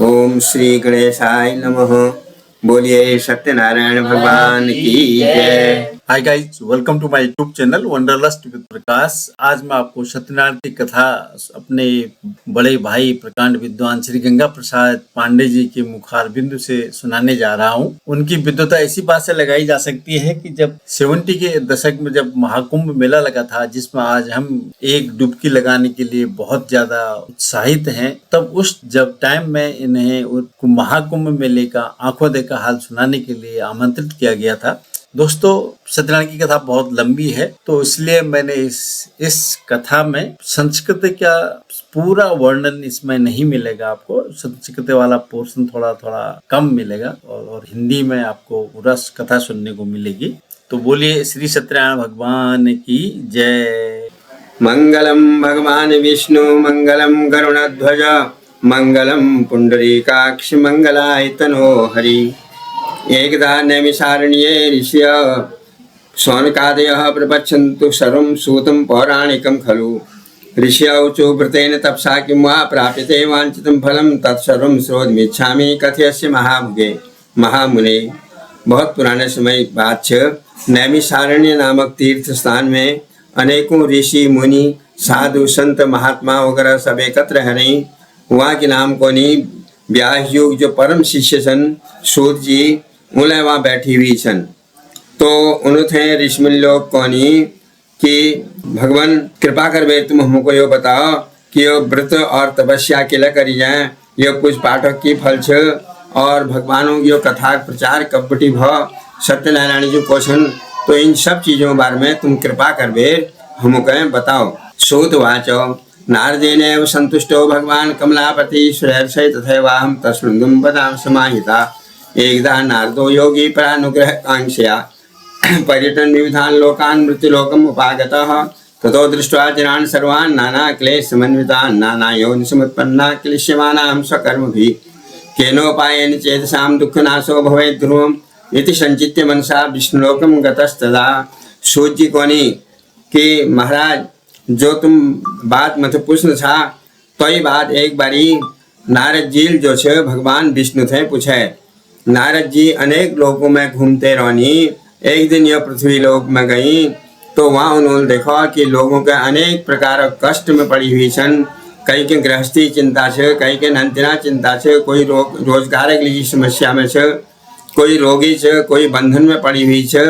ओम श्री गणेशाय नमः। बोलिए सत्यनारायण भगवान की जय। Hi guys, welcome to my YouTube channel Wanderlust with Prakash. आज मैं आपको सत्यनारायण की कथा अपने बड़े भाई प्रकांड विद्वान श्री गंगा प्रसाद पांडे जी के मुखार बिंदु से सुनाने जा रहा हूँ। उनकी विद्वता ऐसी बात से लगाई जा सकती है कि जब 70 के दशक में जब महाकुंभ मेला लगा था, जिसमें आज हम एक डुबकी लगाने के लिए बहुत ज्यादा उत्साहित हैं, तब उस जब टाइम में इन्हें महाकुंभ मेले का आंखों देखा हाल सुनाने के लिए आमंत्रित किया गया था। दोस्तों, सत्यनारायण की कथा बहुत लंबी है, तो इसलिए मैंने इस कथा में संस्कृत का पूरा वर्णन इसमें नहीं मिलेगा। आपको संस्कृत वाला पोर्शन थोड़ा थोड़ा कम मिलेगा और हिंदी में आपको पूरा कथा सुनने को मिलेगी। तो बोलिए श्री सत्यनारायण भगवान की जय। मंगलम भगवान विष्णु मंगलम गरुणध्वज मंगलम पुंडरीकाक्ष मंगलाय तनो हरि। एकदा नैमिषारण्ये ऋषय शौनकादयः प्रपच्छन्तु सर्वं सूतं पौराणिकं खलु। ऋषयौचो व्रतेन तपसा किं वा प्राप्यते वाञ्छितं फलं तत्सर्वं श्रोतुमिच्छामि कथयस्य महामुगे महामुने। बहुत पुराने समय बात है। नैमिषारण्य नामक तीर्थ स्थान में अनेकों ऋषि मुनि साधु संत महात्मा वगैरह सब एकत्र हैं। वहाँ के नाम कोनी व्यासयोग जो परम शिष्य सन सूत जी उन्हें वहाँ बैठी हुई छन। तो उन्होंने ऋषि लोग कोनी कि भगवान कृपा कर बे तुम हमको यो बताओ कि यो व्रत और तपस्या के लिए करी जाए, यो कुछ पाठक की फल छ और भगवानों की यो कथा प्रचार कपटी भ सत्यनारायण जी क्वेश्चन, तो इन सब चीजों के बारे में तुम कृपा कर बे हमको बताओ। सूत वाचो नारदेन संतुष्टो भगवान कमलापति सुरहर्षय तथैवाहं तस्मृदुं वदाम समाहिता। एकदा नारदो योगी परानुग्रह कांक्षया पर्यटन विविधान लोकान् मृत्युलोकम् उपागतः। ततो दृष्ट्वा जनान् सर्वान् नाना क्लेश समन्वितान् नाना योनिसमुत्पन्ना क्लिश्यमानां स्वकर्मभिः केनोपायेन चेतसां दुःखनाशो भवेत् ध्रुवम् इति संचित्य मनसा विष्णुलोकं गतस्तदा। सूत जी कोनी कि महाराज जो तुम बात मत पूछना था, तो ये बात एक बारी नारद जी जो छे भगवान विष्णु थे पूछे। नारद जी अनेक लोगों में घूमते रहनी। एक दिन यह पृथ्वी लोक में गई तो वहाँ उन्होंने देखा कि लोगों के अनेक प्रकार कष्ट में पड़ी हुई छन। कई के गृहस्थी चिंता छे, कई के नंतना चिंता छे, कोई रोजगार की समस्या में छे, कोई रोगी छे, कोई बंधन में पड़ी हुई छे।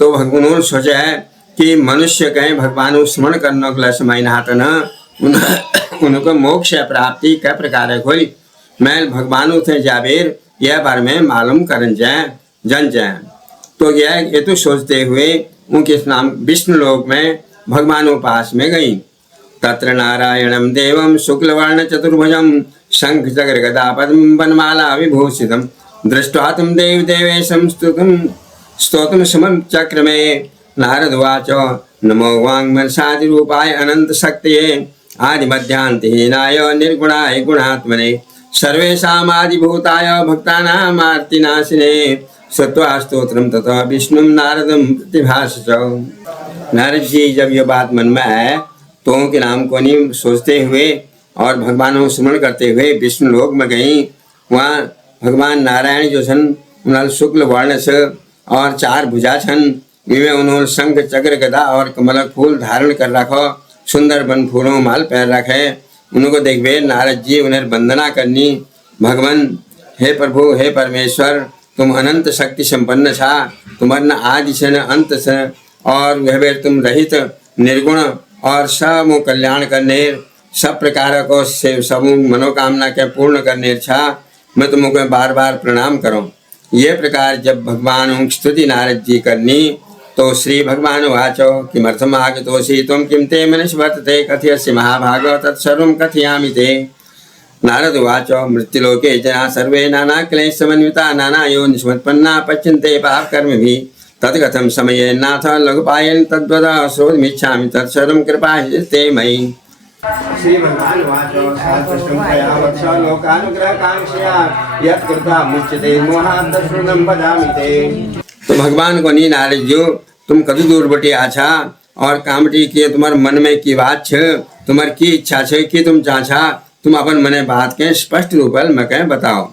तो उन्होंने सोचा है कि मनुष्य कहें भगवान स्मरण करने के लिए समय नहातन उनको मोक्ष प्राप्ति कै प्रकार है कोई मैं भगवान थे जावेर यह बारे में मालूम करन जाए जन जाए। तो ये तो सोचते हुए उनके नाम विष्णु लोक में भगवान पास में गई। तत्र नारायणम देवम शुक्लवर्ण चतुर्भुजम शंख चक्र गदा पद्म वनमाला विभूषितम दृष्ट्वा तुम देव देवेशम स्तोत्रम समम चक्र में। नारद उवाच नमो वाङ्मनसादि रूपाय अनंत शक्तये आदि मध्यांतहीनाय निर्गुणाय गुणात्मने सर्वेषामादिभूताय भक्तानां आर्तिनाशिने श्रुत्वा स्तोत्रम तथा विष्णु नारदम प्रतिभाष। नारद जी जब ये बात मन में आए तो उनके नाम को नहीं सोचते हुए और भगवानों स्मरण करते हुए विष्णु लोक में गई। वहाँ भगवान नारायण जो छन उन्होंने शुक्ल वर्ण से और 4 भुजा छन। इनमें उन्होंने शंख चक्र गदा और कमलक फूल धारण कर रखो, सुंदर बन फूलों माल पहन रखे। उनको देखवे नारद जी उन्हें वंदना करनी। भगवान हे प्रभु हे परमेश्वर, तुम अनंत शक्ति संपन्न छा, तुम्हारा न आदि से न अंत से और वह तुम रहित निर्गुण और सब कल्याण करने सब प्रकार को सब मनोकामना के पूर्ण करने छा। मैं तुमको बार बार प्रणाम करूँ। ये प्रकार जब भगवान स्तुति नारद जी करनी तो श्री भगवान वाचो किमर्थम आगतोषि तुम किम ते मनसि वर्तते कथयसि महाभाग तत्सर्वं कथयामि ते। नारद वाचो मृत्युलोके जना सर्वे नाना क्लेश समन्विता नाना योनिसमुत्पन्ना पच्यन्ते पापकर्मभिः तत्कथं समये नाथ लघुपायन् तद्वद श्रोतुमिच्छामि तत्सर्वं कृपास्ते मयि। श्री भगवान वाचो सहस्रशृंखया वत्स लोकानुग्रह कांक्षया यत् कृता मुच्यते मोहात् तत्सर्वं वदामि ते। तो भगवान को नी नारद जो तुम कदू दूर बटी आछा और कामटी के तुम्हारे मन में की बात छे, तुम्हारी की इच्छा छे कि तुम चाछा तुम अपन मने बात के स्पष्ट रूप में कहें बताओ।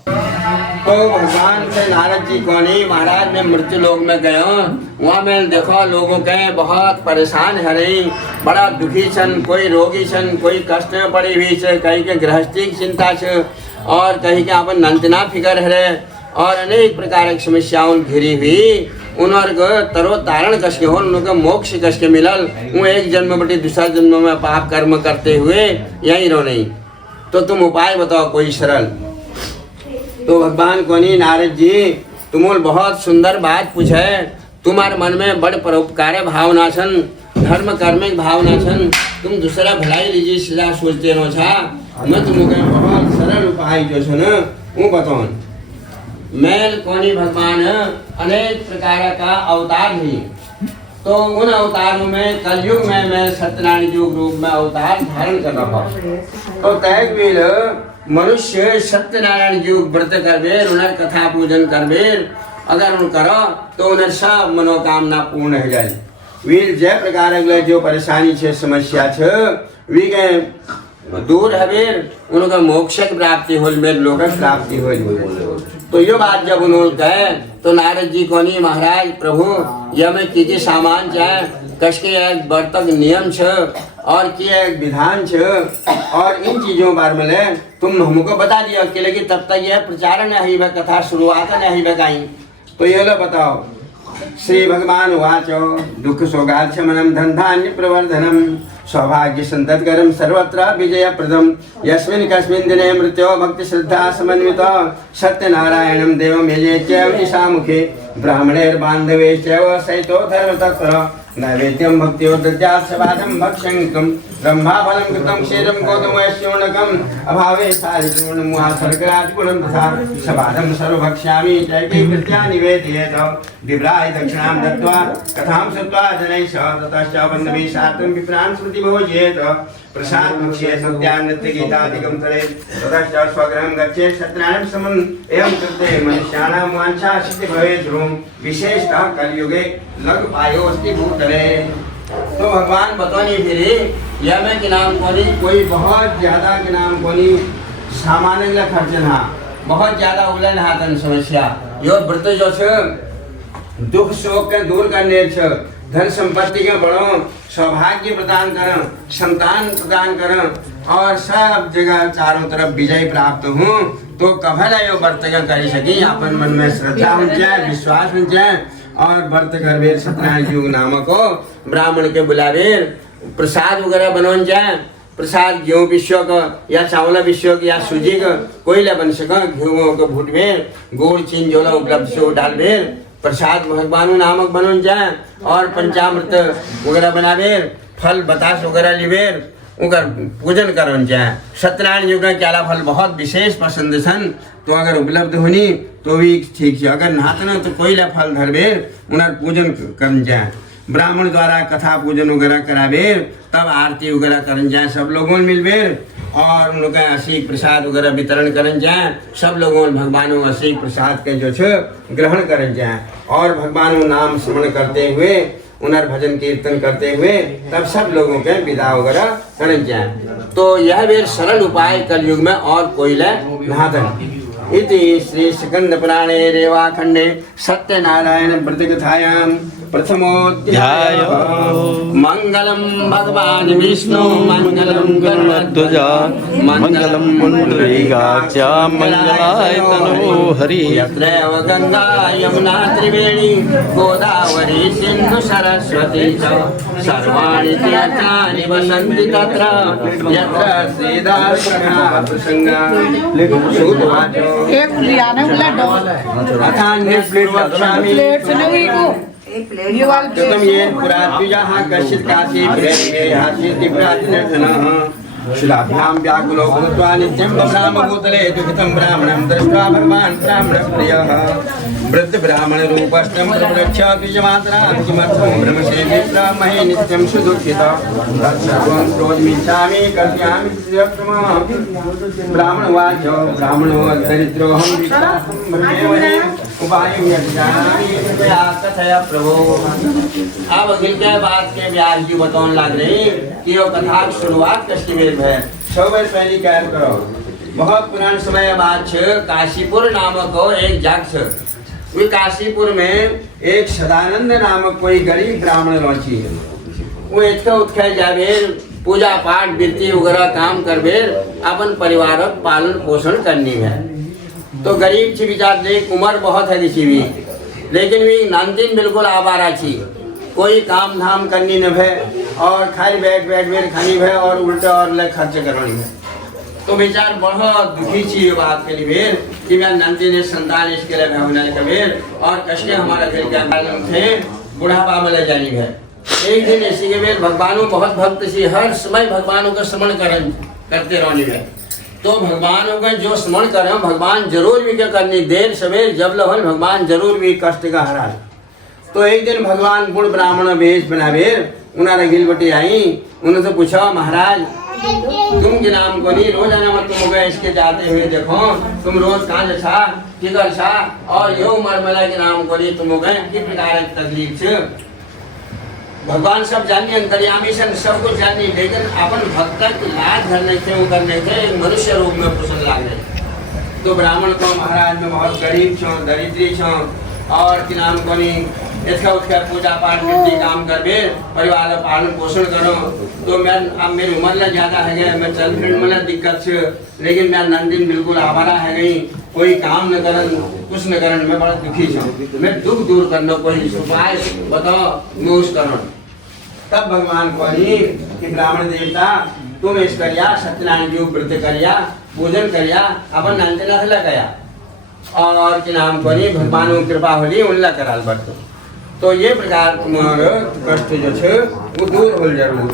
तो भगवान से नारद जी को नहीं महाराज मैं मृत्यु लोक में गया वहाँ मैंने देखा लोगों के बहुत परेशान है रही, बड़ा दुखी छन, कोई रोगी छन, कोई कष्ट में पड़ी हुई है, कहीं के गृहस्थी की चिंता है और कहीं के अपन नंतना फिकर है और अनेक प्रकार की समस्याओं घिरी हुई उनको तरो तारण कश के हो उनको मोक्ष कश के मिलल वो एक जन्म बटे दूसरा जन्म में पाप कर्म करते हुए यहीं रहो नहीं। तो तुम उपाय बताओ कोई सरल। तो भगवान को नहीं नारद जी तुम बहुत सुंदर बात पूछे, तुम्हारे मन में बड़ परोपकार भावना छन, धर्म कर्मिक भावना छन, तुम दूसरा भलाई लीजिए सीधा सोचते रहो छा। मैं तुमको बहुत सरल उपाय जो छो न वो बताओ। मैं कोनी भगवान अनेक प्रकार का अवतार ही, तो उन अवतारों में कलयुग में मैं सत्यनारायण युग रूप में अवतार धारण कर रहा हूँ। तो तैगवीर मनुष्य सत्यनारायण युग व्रत करबेर उनर कथा पूजन करबेर अगर उन करो तो उनर सब मनोकामना पूर्ण हो जाए। वीर जय प्रकार अगले जो परेशानी छे समस्या छे वी के दूर हबेर उनका मोक्ष की प्राप्ति होल मेर लोक प्राप्ति होल। तो ये बात जब उन्होंने कहे तो नारद जी को नहीं महाराज प्रभु यह में कीजिए सामान चाहे कश के एक वर्तक नियम छ और की एक विधान छ और इन चीजों बारे में तुम हमको बता दिया अकेले की तब तक यह प्रचार नहीं है कथा शुरुआत नहीं बताई। तो ये लो बताओ। श्री भगवान वाचो दुख सौगात शमनम धनधान्य प्रवर्धनम सौभाग्य संततकरम सर्वत्र विजय प्रदम यस्मिन् कस्मिन् दिने मृत्यो भक्ति श्रद्धा समन्वित सत्यनारायणं देवं यजे च निशामुखे ब्राह्मणैर्बान्धवे चैव सहितो धर्मतत्पर नैवेद्यं भक्त्योदद्यात् सवादं भक्ष्यङ्कं ब्रह्माफलं कृतं क्षीरं गोधूमस्योणकम् अभावे सारितूर्णं मुहाशर्करादिगुणं तथा सवादं सर्वभक्ष्यामि चैकैकृत्या निवेदयेत दिव्राय दक्षिणां दत्त्वा कथां श्रुत्वा जनैः सह ततश्च वन्दवे सात्वं विप्रान् स्मृति भोजयेत प्रसाद मुख्ये सत्यान् नृत्य गीतादिकं तरे ततश्च स्वगृहं गच्छेत् सत्यनारायण समं एवं कृते मनुष्याणां वाञ्छा सिद्धि भवेत् ध्रुवं विशेषतः कलियुगे लघुपायोऽस्ति भूतले। तो भगवान बतौनी फिर यह में के नाम कोनी कोई बहुत ज्यादा के नाम कोनी सामान्य खर्च ना बहुत ज्यादा उलन हाथन समस्या यो व्रत जो छ दुख शोक के दूर करने छ धन संपत्ति के बढ़ो सौभाग्य प्रदान कर संतान प्रदान कर और सब जगह चारों तरफ विजय प्राप्त हूँ। तो कभल यो व्रत कर सकी अपन मन में श्रद्धा हो जाए विश्वास हो जाए और व्रत करबेर सत्यनारायण युग नामक हो ब्राह्मण के बुलावेर प्रसाद वगैरह बनवन जाए प्रसाद गेहूँ विश्व का या चावला विश्व का या सूजी का कोई ला बन सका गेहूँ को भूटबेर गुड़ चीन जोला उपलब्ध से डालबेर प्रसाद भगवान नामक बनवन जाए और पंचामृत वगैरह बनावेर फल बतास वगैरह लिवेर उनका पूजन करवन जाए। सत्यनारायण युग में क्याला फल बहुत विशेष पसंद छन तो अगर उपलब्ध होनी तो भी ठीक है अगर नातना तो कोई ला फल धरबेर उनर पूजन करन जाए ब्राह्मण द्वारा कथा पूजन वगैरह कराबेर तब आरती वगैरह करन जाए सब लोगों मिलबेर और उनका असीक प्रसाद वगैरह वितरण करन जाए सब लोगों भगवानों असीक प्रसाद के जो छ ग्रहण करन जाए और भगवानों नाम स्मरण करते हुए उनर भजन कीर्तन करते हुए तब सब लोगों के विदा वगैरह करन जाए। तो यह भी सरल उपाय कलयुग में और कोई ले नादन। इति श्री स्कंद पुराणे रेवाखंडे सत्यनारायण व्रत कथायां प्रथमोऽध्याय मंगलम भगवान विष्णु मंगलम गरुड़ध्वज मंगलम पुंडरीकाक्ष मंगलाय तनो हरि यत्रैव गंगा यमुना त्रिवेणी गोदावरी सिंधु सरस्वती च सर्वाणि तीर्थानि वसन्ति तत्र यत्र श्रीदासना प्रसंगा एक लियाने वाला डॉल अथान्य प्लेट से नहीं को ये वाला तुम ये पुरात्विजा कश्चित् काशी प्रेमे हासी तिप्रातिनर्धनः शिलाभ्यां व्याकुलो भूत्वा नित्यं ब्राह्मभूतले दुहितं ब्राह्मणं दृष्ट्वा भगवान् ब्राह्मणप्रियः वृद्ध ब्राह्मण रूपस्थं प्रप्रच्छ द्विजमात्रा किमर्थं ब्रह्मसेवी ब्राह्मणे नित्यं सुदुःखितः तत्सर्वं क्रोधमिच्छामि कल्पयामि प्रियतमः ब्राह्मणवाचो ब्राह्मणो दरिद्रोऽहं विश्वासं ब्रह्मेवहि उपायं यत् जानामि कृपया कथय प्रभो। अब अखिल के बात के व्यास जी बताने लग रहे कि यो कथा की शुरुआत कश्मीर है 6 वर्ष पहले क्या करो बहुत पुराने समय बाद काशीपुर नामक एक जग छ वे काशीपुर में एक सदानंद नामक कोई गरीब ब्राह्मण रची है वो इतना उत्खा जावे पूजा पाठ वृत्ति वगैरह काम करबे अपन परिवार पालन पोषण करनी है तो गरीब छी विचार देख उम्र बहुत है दिशी भी लेकिन भी नानतीन बिल्कुल आवारा छी कोई काम धाम करनी न भे और खाली बैठ बैठ बैठ खानी भे और उल्टा और ले खर्च करनी है तो विचार बहुत दुखी छी ये बात के लिए कि मैं नंदी ने संतान इसके लिए होने के और कष्ट हमारा दिल का मालूम थे बुढ़ापा में ले जानी है एक दिन ऐसी के बेर भगवानों बहुत भक्त सी हर समय भगवानों का स्मरण करते रहनी है तो भगवानों का जो स्मरण करें भगवान जरूर भी क्या करनी देर सवेर जब लहन भगवान जरूर भी कष्ट का हरा तो एक दिन भगवान गुण ब्राह्मण वेश बनावेर उन्हें गिलबटी आई उन्होंने पूछा महाराज तुम के नाम को नहीं रोज आना मत तुम गए इसके जाते हुए देखो तुम रोज कहाँ छा टिकल छा और यो मरमला के नाम को नहीं तुम गए कि प्रकार तकलीफ से भगवान सब जानिए अंतर्यामी सब कुछ जानिए लेकिन अपन भक्त की लाज करने थे एक मनुष्य रूप में प्रसन्न लागे तो ब्राह्मण को महाराज में बहुत गरीब छो दरिद्री छो और कि नाम को नहीं इसका उसका पूजा पाठ करके काम कर बे परिवार पालन पोषण करो तो मैं अब मेरी उम्र ना ज्यादा है गए मैं चल फिर में दिक्कत से लेकिन मैं नंदिन बिल्कुल आवारा है गई कोई काम न करन कुछ न करन मैं बड़ा दुखी हूँ मैं दुख दूर करना कोई उपाय बताओ नोश करो तब भगवान को कि ब्राह्मण देवता तुम इस करिया सत्यनारायण जी व्रत करिया पूजन करिया अपन नंदना से लगाया और कि नाम को भगवान कृपा होली उनला कराल बरतो तो ये प्रकार तुम्हारे कष्ट जो छे वो दूर हो जरूर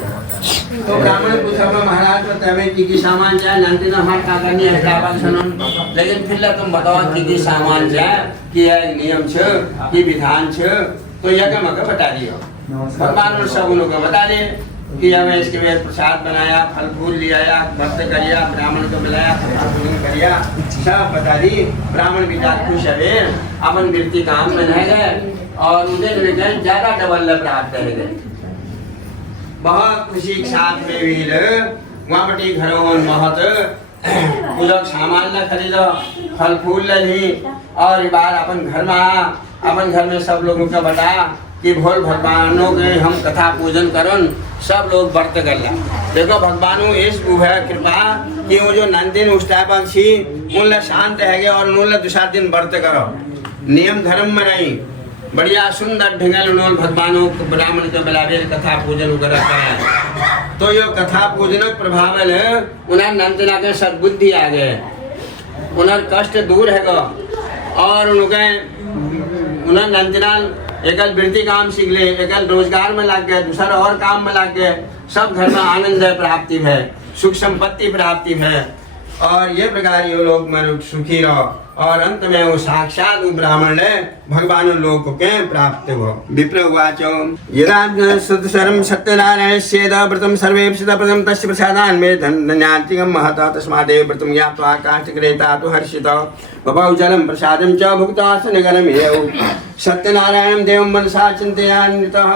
तो ब्राह्मण पूछा महाराज तो तमें की सामान चाहे नंदी ना हाथ का करनी है ब्राह्मण सुनन लेकिन फिर तुम बताओ की सामान चाहे कि नियम छ कि विधान छ तो यह का मगर बता दियो भगवान और सब उनको बता दे कि हमें इसके लिए प्रसाद बनाया फल फूल ले आया व्रत करिया ब्राह्मण को बुलाया पूजन करिया सब बता दी ब्राह्मण विचार खुश है अपन वृत्ति काम में रह गए और उधर लेकर ज्यादा डबल प्राप्त रह गए बहुत खुशी के साथ में भी वहाँ बटी घरों महत पूजक सामान न खरीदो फल फूल ली और बार अपन घर में अपन घर में सब लोगों का बता कि भोल भगवानों के हम कथा पूजन करन सब लोग व्रत कर ला देखो भगवानों इस कृपा कि वो जो नंदिन उष्टापक छी उनला शांत है गए और उनला दूसरा दिन व्रत करो नियम धर्म में नहीं बढ़िया सुंदर ढंगल उन्होंने भगवानों ब्राह्मण के बुलावे कथा पूजन वगैरह कराया तो यो कथा पूजन प्रभाव है उन्हें नंदिना के सद्बुद्धि आ गए उन्हें कष्ट दूर है और उन्हें नंदिना एकल वृत्ति काम सीख ले एकल रोजगार में लग गए दूसरा और काम में लग गए सब घर में आनंद है प्राप्ति है सुख संपत्ति प्राप्ति है और ये प्रकार ये लोग मन सुखी रहो और अंत में वो साक्षात ब्राह्मण ने भगवान लोक के प्राप्त हो विप्र उवाच यदा सुतशरम सत्यनारायण सेद व्रतम सर्वे प्रथम तस्य प्रसादान मे धन्यातिकम महता तस्मादेव व्रतम ज्ञात्वा काष्ठक्रेता तु हर्षित बभौ जलम प्रसादम च भुक्ता सनगरम एव सत्यनारायणं देवं मनसा चिन्तयान्वितः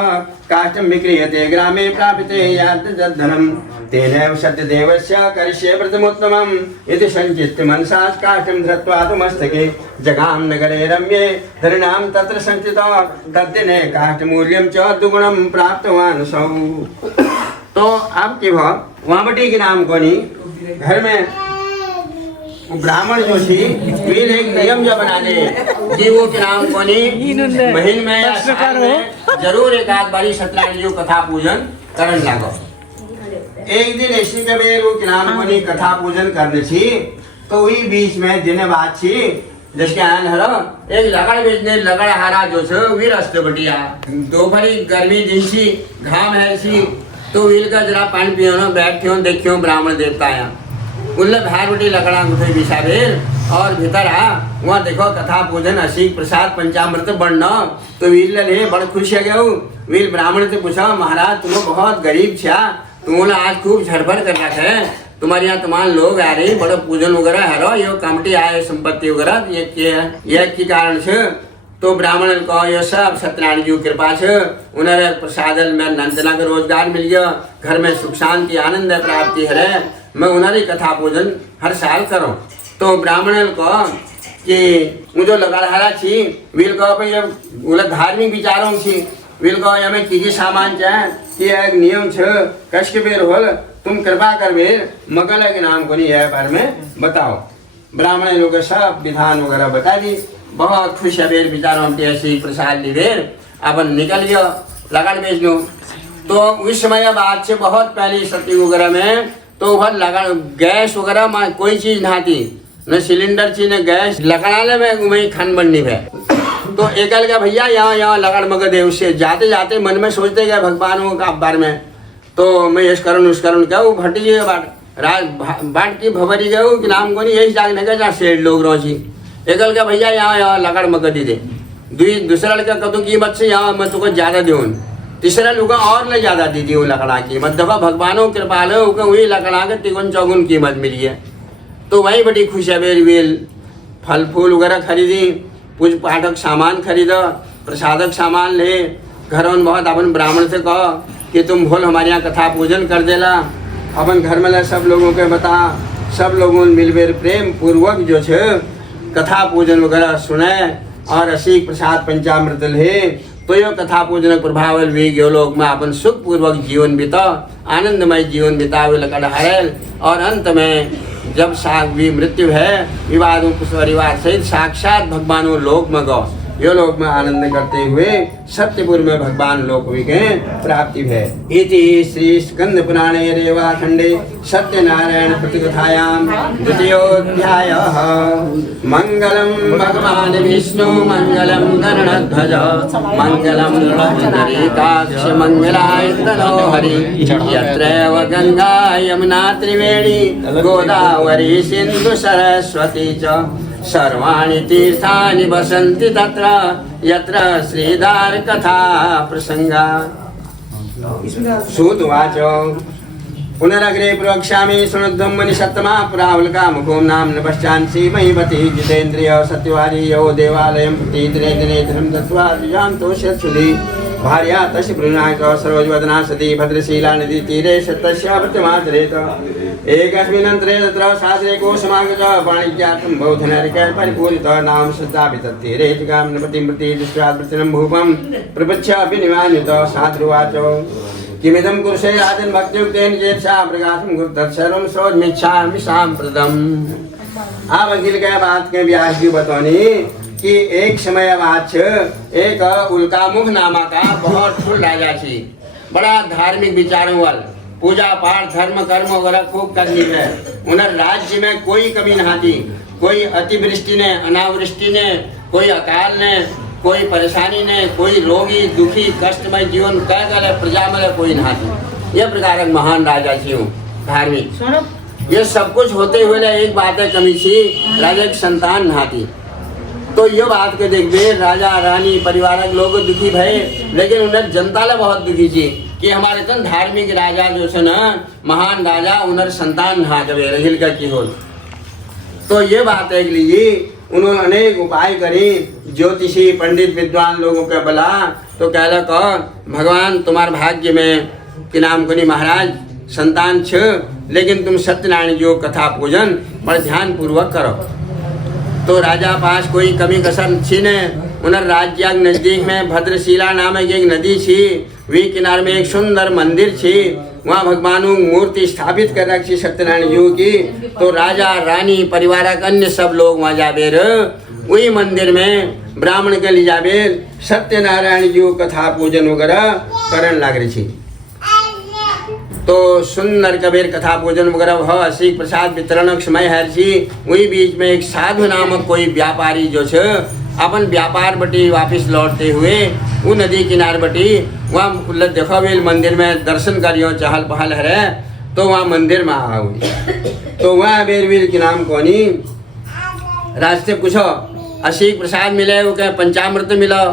काष्ठं विक्रियते ग्रामे प्राप्यते यादधनं तेनैव सत्यदेवस्य करिष्ये व्रतमुत्तमम् इति संचित्य मनसा काष्ठं धृत्वा तु मस्तके जगाम नगरे रम्ये धरिणां तत्र संचितः तद्दिने काष्ठमूल्यं च द्विगुणं प्राप्तवान् सौ तो अब की वहाँ बटी के नाम को नहीं घर में ब्राह्मण जो थी वे एक नियम जो बना दे कि वो के नाम को नहीं महीन में या साल में जरूर एक आध बारी सत्यनारायण जी कथा पूजन करन लागो एक दिन ऐसी के बेर वो के नाम को नहीं कथा पूजन करने थी तो वही बीच में दिन बात थी जिसके आन हरो एक लगड़ बेचने लगड़ हारा जो छे वी रास्ते बटिया दोपहरी गर्मी दिन सी घाम है सी तो वील का जरा पानी पियो बैठियो देखियो ब्राह्मण देवता यहाँ उल्ले भार बटी लकड़ा उठे बिछावेर और भीतर आ वहाँ देखो कथा पूजन असीक प्रसाद पंचामृत बढ़ना तो वीर ले बड़ खुश है गया वीर ब्राह्मण से पूछा महाराज तुम बहुत गरीब छा तुमने आज खूब झड़पड़ कर रखा है तुम्हारे यहाँ तमाम लोग आ रहे बड़े पूजन वगैरह है रो ये कमटी आए संपत्ति वगैरह ये की कारण से तो ब्राह्मण को ये सब सत्यनारायण जी कृपा से उन्हें प्रसाद में नंदना का रोजगार मिल गया घर में सुख शांति आनंद प्राप्ति है मैं उन्हारी कथा पूजन हर साल करूँ। तो ब्राह्मण को कि मुझे लगाड़ा छी वील को भाई अब बोला धार्मिक विचारों छी वील को हमें की सामान चाहे कि एक नियम छ कश के बेर होल तुम कृपा कर बेर मगल के नाम को नहीं है बारे में बताओ। ब्राह्मण लोग सब विधान वगैरह बता दी। बहुत खुश है बेर विचारों में ऐसी प्रसाद ली बेर अपन निकल गया लगाड़ बेच लो। तो उस समय बात से बहुत पहले सती वगैरह में तो वह लगा गैस वगैरह में कोई चीज ना थी, न सिलेंडर थी न गैस लगाने में वही खान बननी है। तो एकल का भैया यहाँ लगड़ मगद है। उससे जाते जाते मन में सोचते गए भगवानों का बार में तो मैं इस करण उस करण क्या वो भट्टी जी बाट की भवरी गए कि नाम को नहीं यही जागने का जहाँ सेठ लोग रोजी। एकल का भैया यहाँ लगड़ मगद ही दे दूसरा लड़का कतु कीमत से यहाँ मैं तुमको ज्यादा दूँ, तीसरा लोग और ले ज्यादा दी थी वो लकड़ा कीमत देखो भगवानों कृपाल वही लकड़ा के तिगुन चौगुन कीमत मिली है। तो वही बड़ी खुश है बेर वेल फल फूल वगैरह खरीदी, पूज पाठक सामान खरीदो, प्रसादक सामान ले घरों में बहुत अपन ब्राह्मण से कहो कि तुम भोल हमारे यहाँ कथा पूजन कर देला। अपन घर में सब लोगों के बता सब लोगों मिल बेर प्रेम पूर्वक जो है कथा पूजन वगैरह सुने और असीक प्रसाद पंचामृत ले। तो यो कथा पूजन प्रभाव वे गयो लोग में अपन सुख पूर्वक जीवन बिता आनंदमय जीवन बितावे लकड़ हरेल। और अंत में जब मृत्यु है विवादों परिवार सहित साक्षात भगवानों लोक में गौ यो लोक में आनंद करते हुए सत्यपुर में भगवान लोक विके प्राप्ति है। इति श्री स्कंद पुराणे रेवा खंडे सत्यनारायण प्रतिकथायाम द्वितीयोऽध्याय। मंगलम भगवान विष्णु मंगलम गरुड़ध्वज मंगलम पुंडरीकाक्ष मंगलाय तनोहरि यत्रैव गंगा यमुना त्रिवेणी गोदावरी सिंधु सरस्वती च सर्वाणि तीर्थानि वसन्ति तत्र यत्र श्रीधार कथा प्रसंगा। सूतवाच पुनरग्रे प्रवक्ष्यामि शृणुध्वं मनिषत्तमा पुरावलका मुखों नाम न पश्चान्सि महीपति जितेन्द्रिय सत्यवादी यो देवालयं प्रति दिने दिने धर्म दत्त्वा द्विजान्तोष्यच्छुधि भार्या तस्य प्रीणाय सरोजवदना सती भद्रशीला नदी तीरे सत्यस्या प्रतिमाचरेत। एकस्मिन्नन्तरे तत्र शास्त्रे कोशमागतः वाणिज्यार्थं बहुधनैर्कैः परिपूरितः नाम श्रद्धापि तत्तीरे गामनपतिं प्रति दृष्ट्वा वृत्तिनं भूपं प्रपृच्छ अपि निवान्वितः साधुवाच किमिदं कुरुषे राजन् भक्तियुक्तेन चेतसा प्रकाशं कुरु तत्सर्वं श्रोतुमिच्छामि साम्प्रतम्। अब अखिल के बात के व्यास जी बतानी कि एक समय बात एक उल्कामुख नामा का बहुत फुल राजा थी, बड़ा धार्मिक विचारों वाल पूजा पाठ धर्म कर्म वगैरह खूब करनी है। उन्हें राज्य में कोई कमी नहीं थी, कोई अतिवृष्टि ने अनावृष्टि ने कोई अकाल ने कोई परेशानी ने कोई रोगी दुखी कष्टमय जीवन कह गए प्रजा में कोई नहीं थी। यह प्रकार महान राजा थी धार्मिक। ये सब कुछ होते हुए एक बात है कमी थी, राजा की संतान नहीं थी। तो ये बात के देखते राजा रानी परिवारक लोग दुखी भय, लेकिन उन्हें जनता ले बहुत दुखी थी कि हमारे तन धार्मिक राजा जो है ना महान राजा उन्हें संतान ना जब रहिल का की हो। तो ये बात एक लीजिए उन्होंने अनेक उपाय करी, ज्योतिषी पंडित विद्वान लोगों के बला तो कहला कह भगवान तुम्हारे भाग्य में कि नाम करी महाराज संतान छ, लेकिन तुम सत्यनारायण जी कथा पूजन पर ध्यान पूर्वक करो। तो राजा पास कोई कमी कसर थी ने। उन्हें राज्य नजदीक में भद्रशिला नामक एक नदी थी, वी किनारे में एक सुंदर मंदिर थी, वहाँ भगवानों मूर्ति स्थापित कर रखी सत्यनारायण जी की। तो राजा रानी परिवार अन्य सब लोग वहाँ जाबेर वही मंदिर में ब्राह्मण के लिए जाबेर सत्यनारायण जी कथा पूजन वगैरह करन लग रही थी। तो सुंदर कबीर कथा पूजन वगैरह वह असीक प्रसाद वितरण समय है जी। वही बीच में एक साधु नामक कोई व्यापारी जो छे अपन व्यापार बटी वापिस लौटते हुए वो नदी किनारे बटी वहाँ देखो वेल मंदिर में दर्शन करियो चहल पहल है। तो वहाँ मंदिर में आओ तो वहाँ बेर वीर के नाम कोनी रास्ते पूछो असीक प्रसाद मिले वो कहे पंचामृत मिला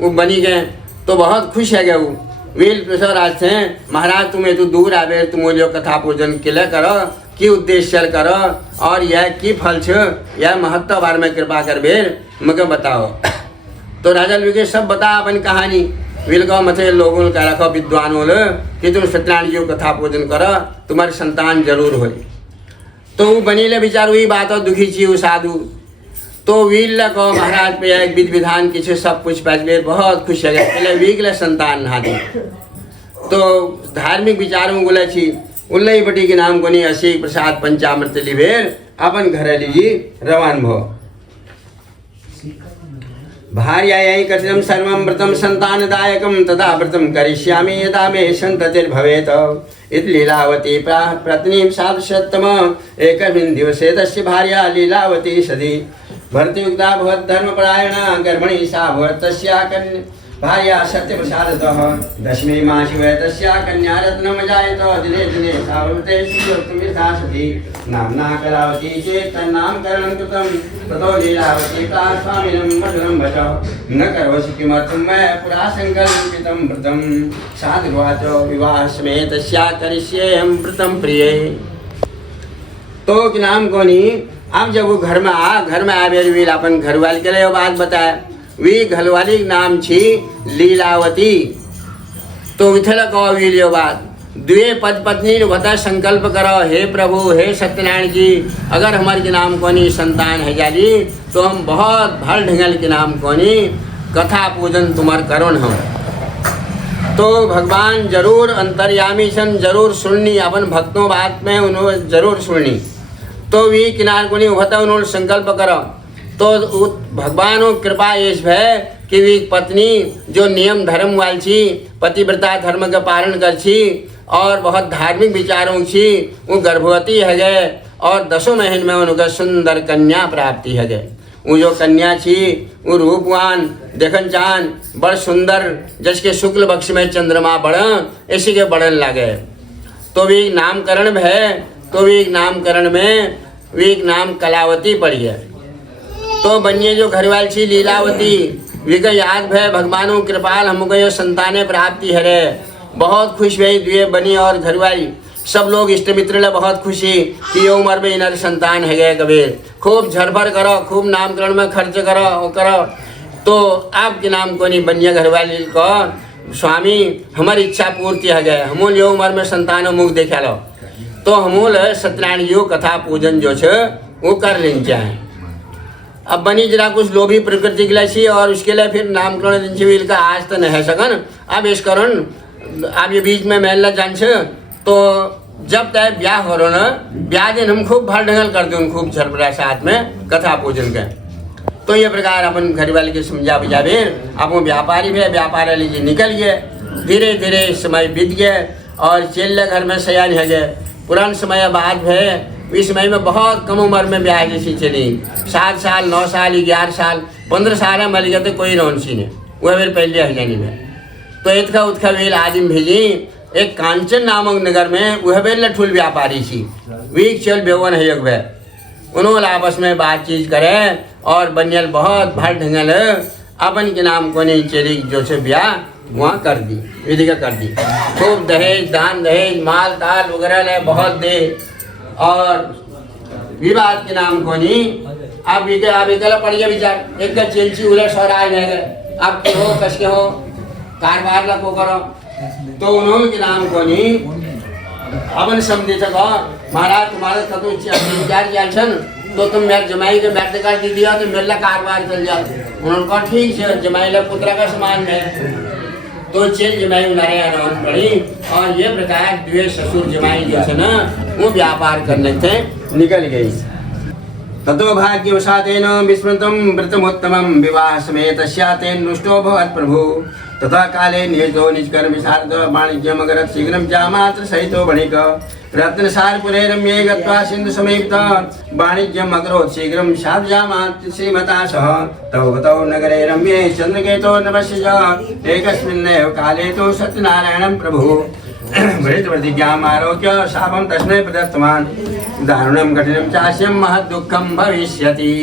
वो बनी गए। तो बहुत खुश है गए वो वील प्रसर आज थे महाराज तुम्हें तो दूर आवे तुम जो कथा पूजन के लिए करो की उद्देश्य करो और यह की फल छ यह महत्व बार में कृपा कर बेर मगे बताओ। तो राजा लोग सब बता अपन कहानी वील को मथे लोगों का रखो विद्वान कि तुम सत्यनारायण जी कथा पूजन करो तुम्हारी संतान जरूर हो। तो वो बनीले विचार हुई बात और दुखी छी वो साधु तो वील को महाराज पे एक विधि विधान किसी सब कुछ पैसे बहुत खुश है पहले वीगले संतान ना दी तो धार्मिक विचारों बोले छी उल्लई बटी के नाम को नहीं असी प्रसाद पंचामृत लिवेर अपन घर लीजिए रवान भो भार्यायै कथितं सर्वं व्रतं संतानदायकं तदा व्रतं करिष्यामि यदा मे सन्ततिर्भवेत् इति लीलावती प्राह पत्नीं साधुषत्तम एकस्मिन् दिवसे तस्य भार्या लीलावती सदी भर्तयुक्ता भवत् धर्मपरायणा गर्भिणी सा भवत् तस्याः भार्या सत्यप्रसादतः दशमे मासि वै तस्याः कन्या रत्नमजायत दिने दिने सावृते श्रीयोक्तमिर्धा सती नाम्ना कलावती चेत् तन्नामकरणं कृतं ततो लीलावती प्राह स्वामिनं मधुरं वचः न करोषि किमर्थं मया पुरा सङ्कल्पितं व्रतं साधुवाच विवाहसमये तस्याः करिष्येऽहं व्रतं प्रिये तो कि नाम कोनी अब जब वो घर में आवे अपन घरवाली के लिए बात बताया वी घरवाली नाम छी लीलावती तो विठल कहो वीलियो बात द्वे पद पत्नी बता संकल्प करो हे प्रभु हे सत्यनारायण जी अगर हमारे के नाम कोनी संतान है जाली तो हम बहुत भल ढंगल के नाम कोनी कथा पूजन तुम्हार करो न हम तो भगवान जरूर अंतर्यामी सन जरूर सुननी अपन भक्तों बात में उन्होंने जरूर सुननी तो वी किनार को नहीं होता उन्होंने संकल्प करो तो भगवान कृपा ये है कि वी पत्नी जो नियम धर्म वाल छी पतिव्रता धर्म का पालन कर छी और बहुत धार्मिक विचारों छी वो गर्भवती है गए और 10 महीने में उनका सुंदर कन्या प्राप्ति है गए वो जो कन्या छी वो रूपवान देखन चान बड़ सुंदर जिसके शुक्ल पक्ष में चंद्रमा बढ़ इसी के बढ़न लगे तो भी नामकरण है तो भी नामकरण में वी नाम कलावती पड़ी है तो बनिए जो घरवाल छी लीलावती विक याद भय भगवानों कृपाल हमको यो संताने प्राप्ति है रे बहुत खुश भई दुए बनी और घरवाली सब लोग इष्ट मित्र ले बहुत खुशी कि ये उम्र में इनर संतान है गए कबीर खूब झरभर करो खूब नामकरण में खर्च करो वो करो तो आपके नाम को नहीं बनिए घरवाली को स्वामी हमारी इच्छा पूर्ति है गए हमूल यो उम्र में संतान मुख देखा लो तो हमूल सत्यनारायण जी कथा पूजन जो है वो कर लेना चाहें अब बनी जरा कुछ लोभी प्रकृति के लिए और उसके लिए फिर नामकरण दिन का आज तो नहीं सकन अब इस कारण अब ये बीच में महल जान से तो जब तय ब्याह हो रहा ना ब्याह दिन हम खूब भर ढंगल करते हैं खूब झरपड़ा साथ में कथा पूजन के तो ये प्रकार अपन घर वाले के समझा बुझावे अब वो व्यापारी भी व्यापार लीजिए निकल गए धीरे धीरे समय बीत गए और चेल्ले घर में सयान है गए पुरान समय बाद है इस समय में बहुत कम उम्र में ब्याह जैसी चली 7 साल 9 साल 11 साल 15 साल है मर गए तो कोई रौनसी ने वह मेरे पहले हजानी में तो इतका उत्का वेल आदिम भेजी एक कांचन नामक नगर में वह बेल ठुल व्यापारी थी वीक चल बेवन है वे उन्होंने आपस में बातचीत करे और बनियल बहुत भर ढंगल अपन के नाम को नहीं चली जो से ब्याह वहाँ कर दी विधि का कर दी खूब दहेज दान दहेज माल ताल वगैरह ने बहुत दे और विवाद के नाम को नहीं अब एक पड़ गया विचार एक का चेलची उलट और आए गए अब के हो कस के हो कारोबार ला को करो तो उन्होंने के नाम को नहीं अपन समझे थे महाराज तुम्हारा कतो विचार किया तो तुम मेरे जमाई के बैठ कर दे दिया तो मेरा कारोबार चल जाओ उन्होंने कहा ठीक है जमाई ला पुत्र का समान है तो चेल जमाई उनारे आना पड़ी और ये प्रकार द्वे ससुर जमाई जो है ना वो व्यापार करने थे निकल गई ततो भाग्यवशातेन विस्मृतं व्रतमोत्तमं विवाह समय तस्यातेन नुष्टो भवत् प्रभु तथा काले निजो निजकर्म विशारद वाणिज्यम अगरत शीघ्रं जामात्र सहितो वणिक रत्नसारपुरे रम्ये गत्वा सिंधु समीपत वाणिज्यम अकरोत् शीघ्रं साधुजामात्र श्रीमता सह तौ गतौ नगरे रम्ये चन्द्रकेतो नमस्यज एकस्मिन्नेव काले तो सत्यनारायणं प्रभु प्रतिज्ञाम् आरोग्य शापं तस्मै प्रदत्तवान् दारुणं कठिनं चास्यं महत् दुःखं भविष्यति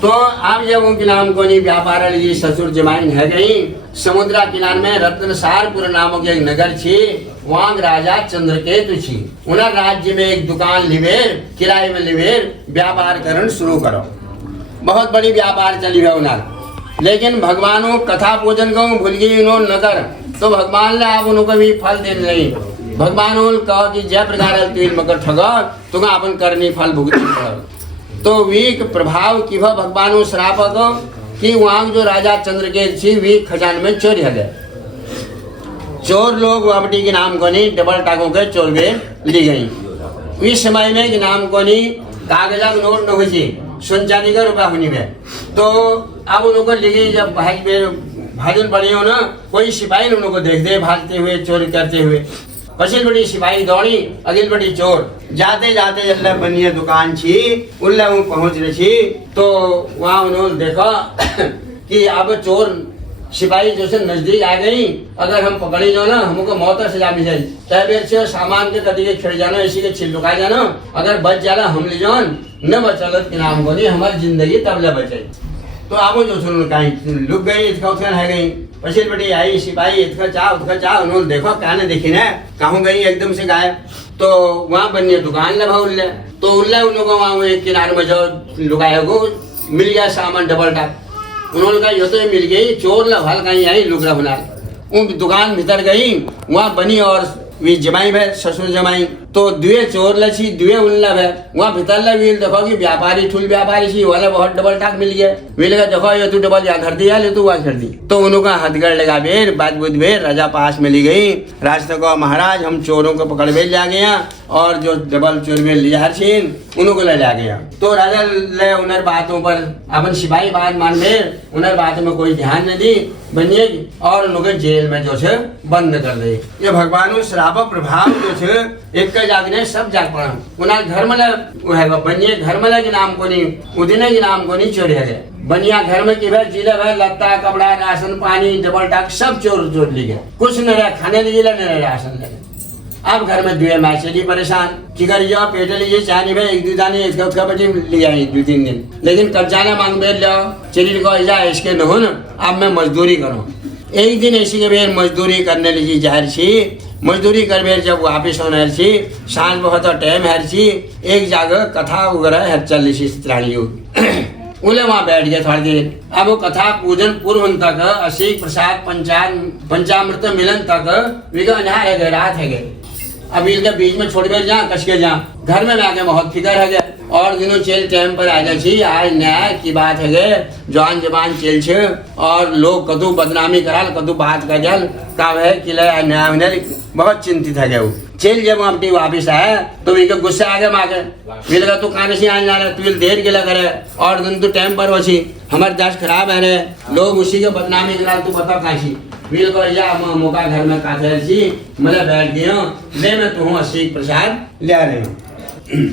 तो आप जब उनके नाम को नहीं व्यापार लीजिए ससुर जमाइन है गई समुद्रा किनारे में रत्नसारपुर नामक एक नगर छी वहाँ राजा चंद्रकेतु छी उन्हें राज्य में एक दुकान लिवेर किराए में लिवेर व्यापार करना शुरू करो बहुत बड़ी व्यापार चली है उन्हें लेकिन भगवानों कथा पूजन को भूल गई उन्होंने नगर तो भगवान ने आप उनको भी फल देने नहीं भगवान ओल कहो कि जय प्रकार तुम मकर ठग तुम अपन करनी फल भुगती पड़। तो वीक प्रभाव की भगवान श्राप को कि वहाँ जो राजा चंद्रकेत थी वी खजान में चोरी है गए। चोर लोग वापटी के नाम को नहीं डबल टाकों के चोर गए ली गई। इस समय में के नाम को नहीं कागजा नोट न हुई सोन चांदी का रुपया होनी में। तो अब उनको ले गई जब भाजन पड़ी हो ना कोई सिपाही ने उनको देख दे भागते हुए चोरी करते हुए। पछिल बड़ी सिपाही दौड़ी अगिल बड़ी चोर जाते जाते जल्ला बनिए दुकान छी उल्ला वो पहुंच रही थी। तो वहाँ उन्होंने देखा कि अब चोर सिपाही जो से नजदीक आ गई अगर हम पकड़ी जाओ ना हमको मौत का सजा मिल जाए। तय बेर से सामान के कटी के खिड़ जाना इसी के छिल लुका जाना अगर बच जाला हम ले जाओ न बचलत के नाम को नहीं हमारी जिंदगी तब ले बचे। तो आप जो सुन कहीं लुक गई इसका उत्खन है गई। पछिल बटी आई सिपाही इसका चाह उन्होंने देखो क्या ने देखी ना कहूँ गई एकदम से गायब। तो वहाँ बनिए दुकान लगा उल्ले तो उल्ले उन लोगों वहाँ एक किनारे में जो लुकाया को मिल गया सामान डबल टाक। उन्होंने कहा ये तो मिल गई चोर ला भल कहीं आई लुकरा बना उन दुकान भीतर गई वहाँ बनी और वी जमाई भै ससुर जमाई। तो दुए चोर लछी दुए उल्ला भै वहाँ भीतर ला वील देखो कि व्यापारी ठुल व्यापारी छी वाला बहुत डबल टाक मिल गया। वे लगा देखो ये तू डबल या घर दिया ले तू वहाँ कर दी। तो उनका हथगढ़ लगा बेर बात बुध बेर राजा पास मिली गई। राज को महाराज हम चोरों को पकड़ बेल जा गया और जो डबल चोर में लिया छीन उनको ले जा गया। तो राजा ले उनर बातों पर अपन सिपाही बात मान ले उनर बातों में कोई ध्यान न दी बनिए और उनको जेल में जो है बंद कर दे। ये भगवान श्राप प्रभाव जो है एक जागने सब जाग पड़ा उन्हें घर में है बनिए घर में के नाम को नहीं उदिने के नाम को नहीं चोरी है। बनिया घर में की भाई जिले भाई लत्ता कपड़ा राशन पानी डबल टाक सब चोर ली गए। कुछ न रहा खाने लीजिए न रहा राशन लगे। अब घर में दुए माँ चली परेशान की कर जाओ पेट लीजिए चानी भाई एक दो दानी इसका उसका बची ले आई 2-3 दिन लेकिन कब्जाना मांग बेल जाओ चली को ऐसा इसके न हो न अब मैं मजदूरी करूँ। एक दिन ऐसी के बेर मजदूरी करने लीजिए जाहिर छी मजदूरी कर बेर जब वापिस होने छी सांझ बहुत टाइम हर छी एक जगह कथा वगैरह हर चल रही चित्राणी उले वहाँ बैठ गए थोड़ी देर। अब वो कथा पूजन पूर्व तक असीक प्रसाद पंचामृत मिलन तक विगा अनहार है गए रात है गए। अब इनके बीच में छोड़ बेर जहाँ कस के जहाँ घर में आके बहुत फिकर है गए और दिनों चेल टाइम पर आ जाए आज न्याय की बात है गए जवान जवान चेल छे और लोग कदू बदनामी कराल कदू बात कर जल कब है कि न्याय बहुत चिंतित है गए। चेल जब अपनी वापिस आया तो इनका गुस्सा आ गया मांगे वे लगा तू कहां से आने जाना तू देर के लगा रहे और दिन तू टाइम पर वसी हमारे दस खराब है रे लोग उसी के बदनामी करा तू बता काशी वील को या मौका घर में काथे जी मैं बैठ गया ले मैं तू असीक प्रसाद ले रहे हूँ।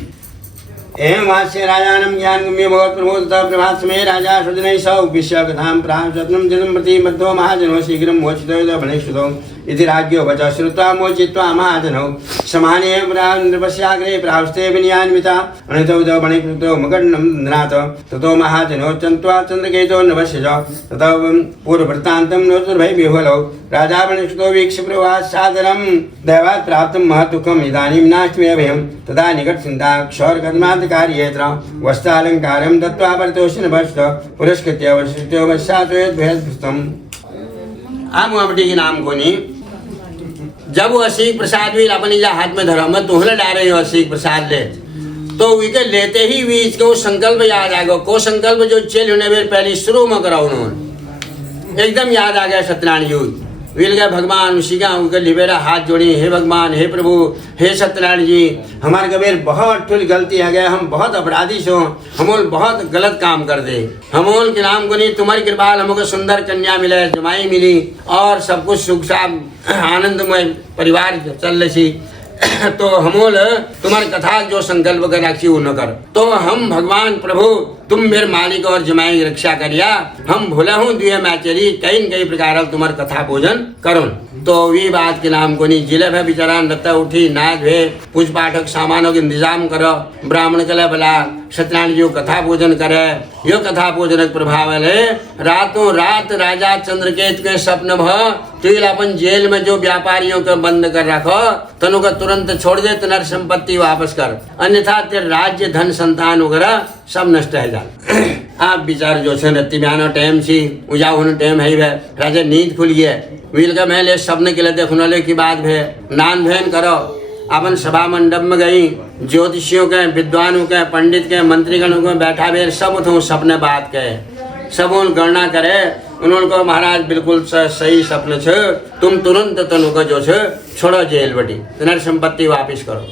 एवं वास्य राजानम ज्ञान गम्य भगवत प्रमोदता प्रभात समय राजा सुजनय सौ विश्व कथाम प्राण सत्नम जन्म प्रति मध्यो महाजनो शीघ्रं मोचितो भणेश्वतो इति राज्ञो वच श्रुत्वा मोचित्वा महाजनो समाने नृपस्याग्रे प्रावस्ते विनयान्विता अनितो भणेकृतो मकर्णं नाथ ततो महाजनो चन्त्वा चन्द्रकेतो नभस्य ततो पूर्ववृत्तान्तं नोतुर्भय विह्वलो राजा भणेकृतो वीक्ष्य प्रवास सादरं दैवात् प्राप्तं महदुःखम् इदानीं नास्मि अभयं तदा निकटचिन्ता क्षौरकर्माधिकार्येत्र वस्त्रालङ्कारं दत्त्वा परितोषेण भस्त पुरस्कृत्य वशिष्ठो वश्यात्वेद्भयद्भृतम्। आम अपटी के नाम को नहीं जब वो असीक प्रसाद भी अपने जा हाथ में धरा मैं तुम्हें ला रही हूँ असीक प्रसाद ले तो विके लेते ही भी इसको संकल्प याद आ गया को संकल्प जो चेल होने में पहले शुरू में करा उन्होंने एकदम याद आ गया सत्यनारायण जी विल गए भगवान उसी का उनके लिबेरा हाथ जोड़ी हे भगवान हे प्रभु हे सत्यनारायण जी हमारे कबीर बहुत ठुल गलती है गया हम बहुत अपराधी सो हमोल बहुत गलत काम कर दे हमोल के नाम को नहीं तुम्हारी कृपा हमको सुंदर कन्या मिले जमाई मिली और सब कुछ सुख साफ आनंदमय परिवार चल रही तो हमोल तुम्हारी कथा जो संकल्प कर रखी वो न कर तो हम भगवान प्रभु तुम मेरे मालिक और जमाई रक्षा करिया हम भूला हूँ दुए मैं चली कई प्रकार तुम्हारी कथा पूजन करो। तो वी बात के नाम को नहीं जिले में बिचारा नत्ता उठी नाय धोए पूज पाठक सामानों के इंतजाम करो ब्राह्मण कला बला सत्यनारायण जी कथा पूजन करे यो कथा पूजन प्रभाव है। रातों रात राजा चंद्रकेत के स्वप्न भ तुल अपन जेल में जो व्यापारियों को बंद कर रखो तनु का तुरंत छोड़ दे तनर संपत्ति वापस कर अन्यथा तेरे राज्य धन संतान वगैरह सब नष्ट है जाए। आप विचार जो छे रत्ती बिहानो टाइम छी उजा होने टाइम है राजा नींद खुल गया वील का महल सबने के लिए देखने की बात है नान भेन करो अपन सभा मंडप में गई ज्योतिषियों के विद्वानों के पंडित के मंत्रीगणों को बैठा बेर सब उठो सपने बात कहे सब उन गणना करे उन्होंने को महाराज बिल्कुल सही सपने छे तुम तुरंत तनु को जो छे छोड़ो जेल बटी तुम्हारी संपत्ति वापिस करो।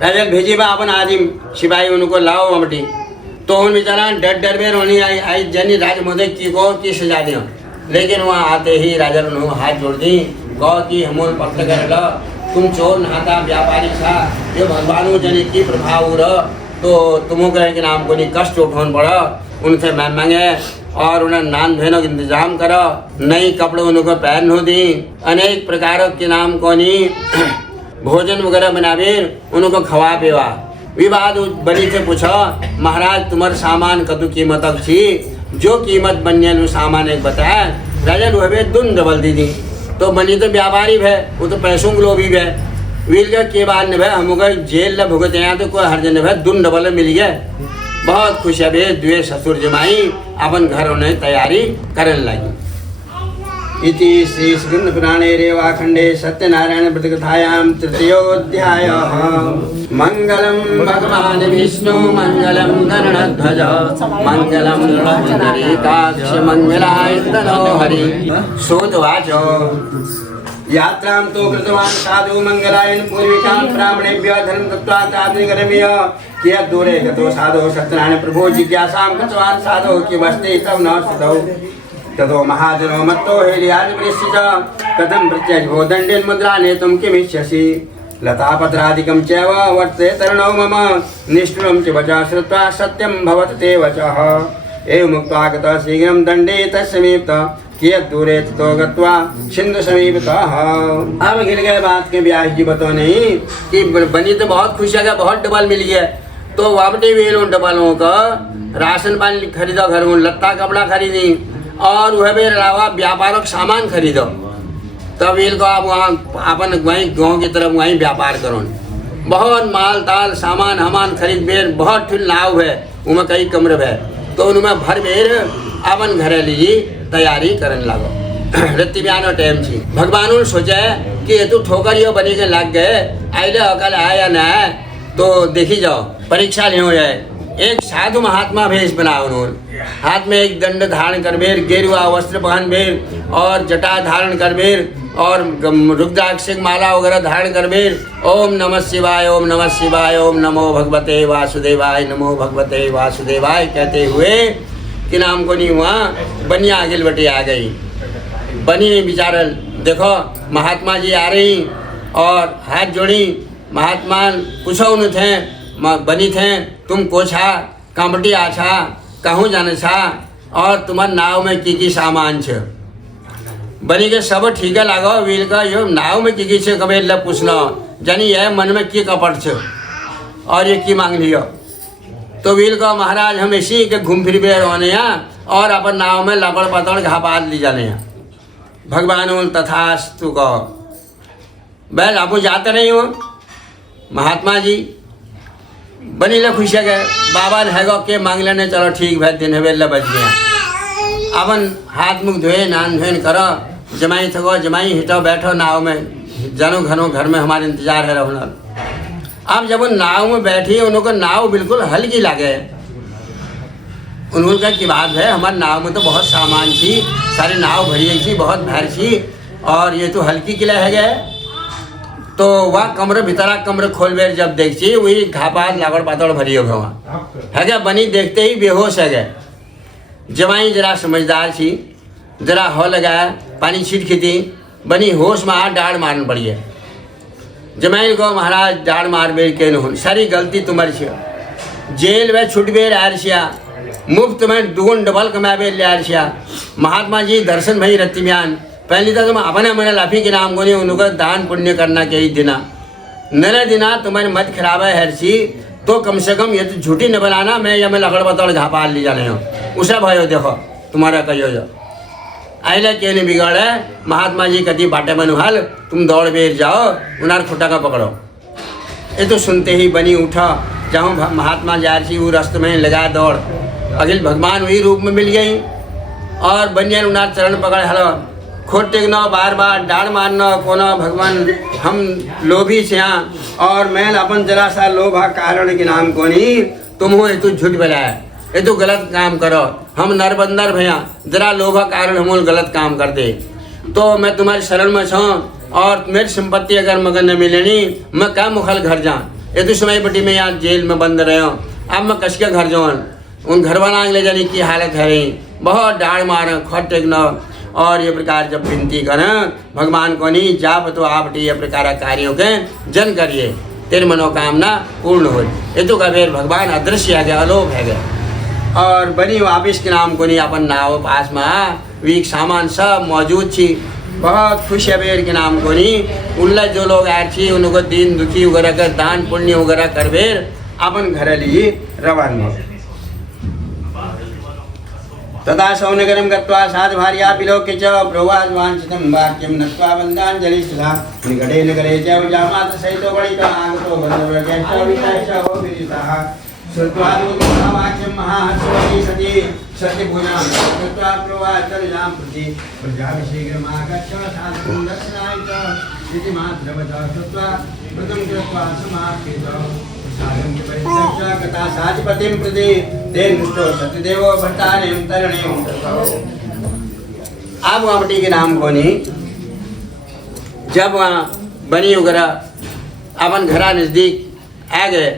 राजा भेजी बा अपन आदिम सिपाही उनको लाओ बटी तो उन बेचारा डर बेर होनी आई जनी राज महोदय की को की सजा दियो लेकिन वहाँ आते ही राजा ने हाथ जोड़ दी कहो कि हमोल पत्र कर लो तुम चोर नहाता व्यापारी था ये भगवानों जने की प्रभाव रह तो तुमको कहे कि नाम को नहीं कष्ट उठान पड़ा उनसे मैं मांगे और उन्हें नान धोने का इंतजाम करो नई कपड़े उनको पहन हो दी अनेक प्रकारों के नाम को नहीं भोजन वगैरह बनावे उनको खवा पेवा विवाद बनी से पूछो महाराज तुम्हारे सामान कदू कीमत थी जो कीमत बनने सामान एक बताया राजा लोहे दुन डबल दी तो बनी तो व्यापारी है वो तो पैसों के लोभी है वील के बाद ने भाई हमको जेल ल भुगते हैं तो कोई हर जन भाई दुन डबल मिल गया बहुत खुश है भे द्वे ससुर जमाई अपन घर होने तैयारी करने लगी। इति श्री स्कंद पुराणे रेवाखंडे सत्यनारायण व्रतकथायां तृतीयोऽध्यायः। मंगलम भगवान विष्णु मंगलम गरुड़ध्वज मंगलम पुंडरीकाक्ष मंगलाय तनोहरि। श्रोतवाच यात्रां तो कृतवान् साधु मंगलायन पूर्विकां ब्राह्मणेभ्यः धनं दत्त्वा तादृगरम्य कियत् दूरे गतो साधु सत्यनारायण प्रभो जिज्ञासां कृतवान् साधु किमस्ति तव न सुधौ ततो महाजनो मत्तो हेलियादिवृश्चिच कथं प्रत्यजो दण्डेन मुद्रा नेतुं किमिच्छसि लतापत्रादिकं चैव वर्तते तरणौ मम निष्ठुरं च वचः श्रुत्वा सत्यं भवति ते वचः। एवमुक्त्वा गतः शीघ्रं दण्डे तस्समीपतः कियत् दूरे ततो गत्वा सिंधु समीपतः। अब गिर गए बात के व्यास जी बतो नहीं कि बनी तो बहुत खुश है बहुत डबल मिल गया तो वापटे भी उन डबलों का राशन पानी खरीदो घर में लत्ता कपड़ा खरीदी और वह भी अलावा व्यापारों का सामान खरीदो तब इनको आप वहाँ अपन वहीं गाँव की तरफ वहीं व्यापार करो बहुत माल ताल सामान हमान खरीद बेर बहुत ठुल नाव है उनमें कई कमरे है तो उनमें भर बेर अपन घरे लीजिए तैयारी करने लगो। रत्ती बिहानो टाइम थी भगवान ने सोचा कि ये तो ठोकर यो बनी के लग गए आइले अकल आया या न तो देखी जाओ परीक्षा नहीं हो जाए। एक साधु महात्मा भेष बना उन्होंने हाथ में एक दंड धारण कर बेर गेरुआ वस्त्र पहन बेर और जटा धारण कर बेर और रुद्राक्ष माला वगैरह धारण कर बेर ओम नमः शिवाय ओम नमः शिवाय ओम नमो भगवते वासुदेवाय नमो भगवते वासुदेवाय कहते हुए कि नाम को नहीं हुआ बनी आगे बटी आ गई। बनी विचार देखो महात्मा जी आ रही और हाथ जोड़ी महात्मा पूछो उन थे बनी थे तुम को छा कांपटी आछा कहूँ जाने छा और तुम्हार नाव में की सामान छ बनी के सब ठीक है लागो वील का यो नाव में की छे कबे ल पूछना जानी यह मन में की कपट छ और ये की मांग लियो तो वील का महाराज हम इसी के घूम फिर बे रोने और अपन नाव में लकड़ पतड़ घापात ली जाने भगवान तथास्तु को बैल आप जाते नहीं हो महात्मा जी बनी ले खुश है बाबा ने हैगो के मांग लेने चलो ठीक भाई दिन है बच गया अपन हाथ मुख धोए नान धोन करो जमाई थको जमाई हिटो बैठो नाव में जानो घर में हमारे इंतजार है रहना। अब जब उन नाव में बैठी उनको नाव बिल्कुल हल्की लगे उन्होंने की बात है हमारे नाव में तो बहुत सामान थी सारी नाव भरी थी बहुत भैर थी और ये तो हल्की किला है गए तो वह कमरे भीतरा कमरे खोल बेर जब देखी वही घापात लागड़ पातड़ भरी हो वहाँ है क्या बनी देखते ही बेहोश है गए। जमाई जरा समझदार थी जरा हो लगाया पानी छीट खींची बनी होश में डाढ़ मारन पड़ी है। जमाई को महाराज डाढ़ मार बेर के न सारी गलती तुम्हारी छे जेल में छुट बेर आर छिया मुफ्त में दुगुन डबल कमाबे ले आर छिया महात्मा जी दर्शन भई रत्ती बयान पहली तो तुम अपने मन लाफी के नाम को नहीं उनको दान पुण्य करना के ही दिना नरे दिना तुम्हारी मत खराब है हरसी तो कम से कम ये तो झूठी न बनाना मैं या मैं लकड़ बतौड़ घापाल ली जाने हूँ उसे भयो देखो तुम्हारा कहो जो आइला के नहीं बिगाड़े महात्मा जी कति बाटे मनुहाल तुम दौड़ बेर जाओ उनार खुटा का पकड़ो। ये तो सुनते ही बनी उठा जहाँ महात्मा जारसी वो रास्ते में लगा दौड़ अखिल भगवान वही रूप में मिल गई और बनिया उनार चरण पकड़ हलो खोट टेकना बार बार डांड मारना कोना भगवान हम लोभी से यहाँ और मैं अपन जरा सा लोभा कारण के नाम को नहीं तुम हो ये तो झूठ बोलाया ये तो गलत काम करो हम नरबंदर भैया जरा लोभा कारण हम गलत काम करते तो मैं तुम्हारी शरण में छूँ और मेरी संपत्ति अगर मगर न मिलेनी मैं क्या मुखल घर जा ये तो समय बटी में यहाँ जेल में बंद रहे हूँ अब मैं कस के घर जाऊँ उन घर बना ले जाने की हालत है रही बहुत डाढ़ मार खोट टेकना और ये प्रकार जब विनती करें भगवान को नहीं जाप तो आप ये प्रकार कार्यों के जन करिए तेरी मनोकामना पूर्ण हो ये तो कभी भगवान अदृश्य है गया अलोप है गया और बनी वापिस के नाम को नहीं अपन नाव पास में वीक सामान सब मौजूद थी बहुत खुश है बेर के नाम को नहीं उल्ला जो लोग आए थी उनको दीन दुखी वगैरह कर दान पुण्य वगैरह कर बेर अपन घर लिए रवाना तथा सौनगरम गत्वा साधभार्या पिलोके च प्रवासवांछितं वाक्यं नत्वा वन्दाञ्जलिस्तथा निकटे नगरे च विजामात सहितो बलितो आगतो बन्धुवर्गश्च विषयश्च विदितः श्रुत्वा वाक्यं महाहर्षवती सती सत्यभुजां कृत्वा प्रवासतनुजां प्रति प्रजाभिषेकमागच्छ साधुं दर्शनाय च इति मात्रवतः श्रुत्वा कृतं कृत्वा समाप्तितो कथा साधिपतिं प्रति तेन दुष्टो सत्यदेवो भट्टानें तरणें अब वहाँ बटी के नाम को नहीं जब वहाँ बनी वगैरह अपन घरा नज़दीक आ गए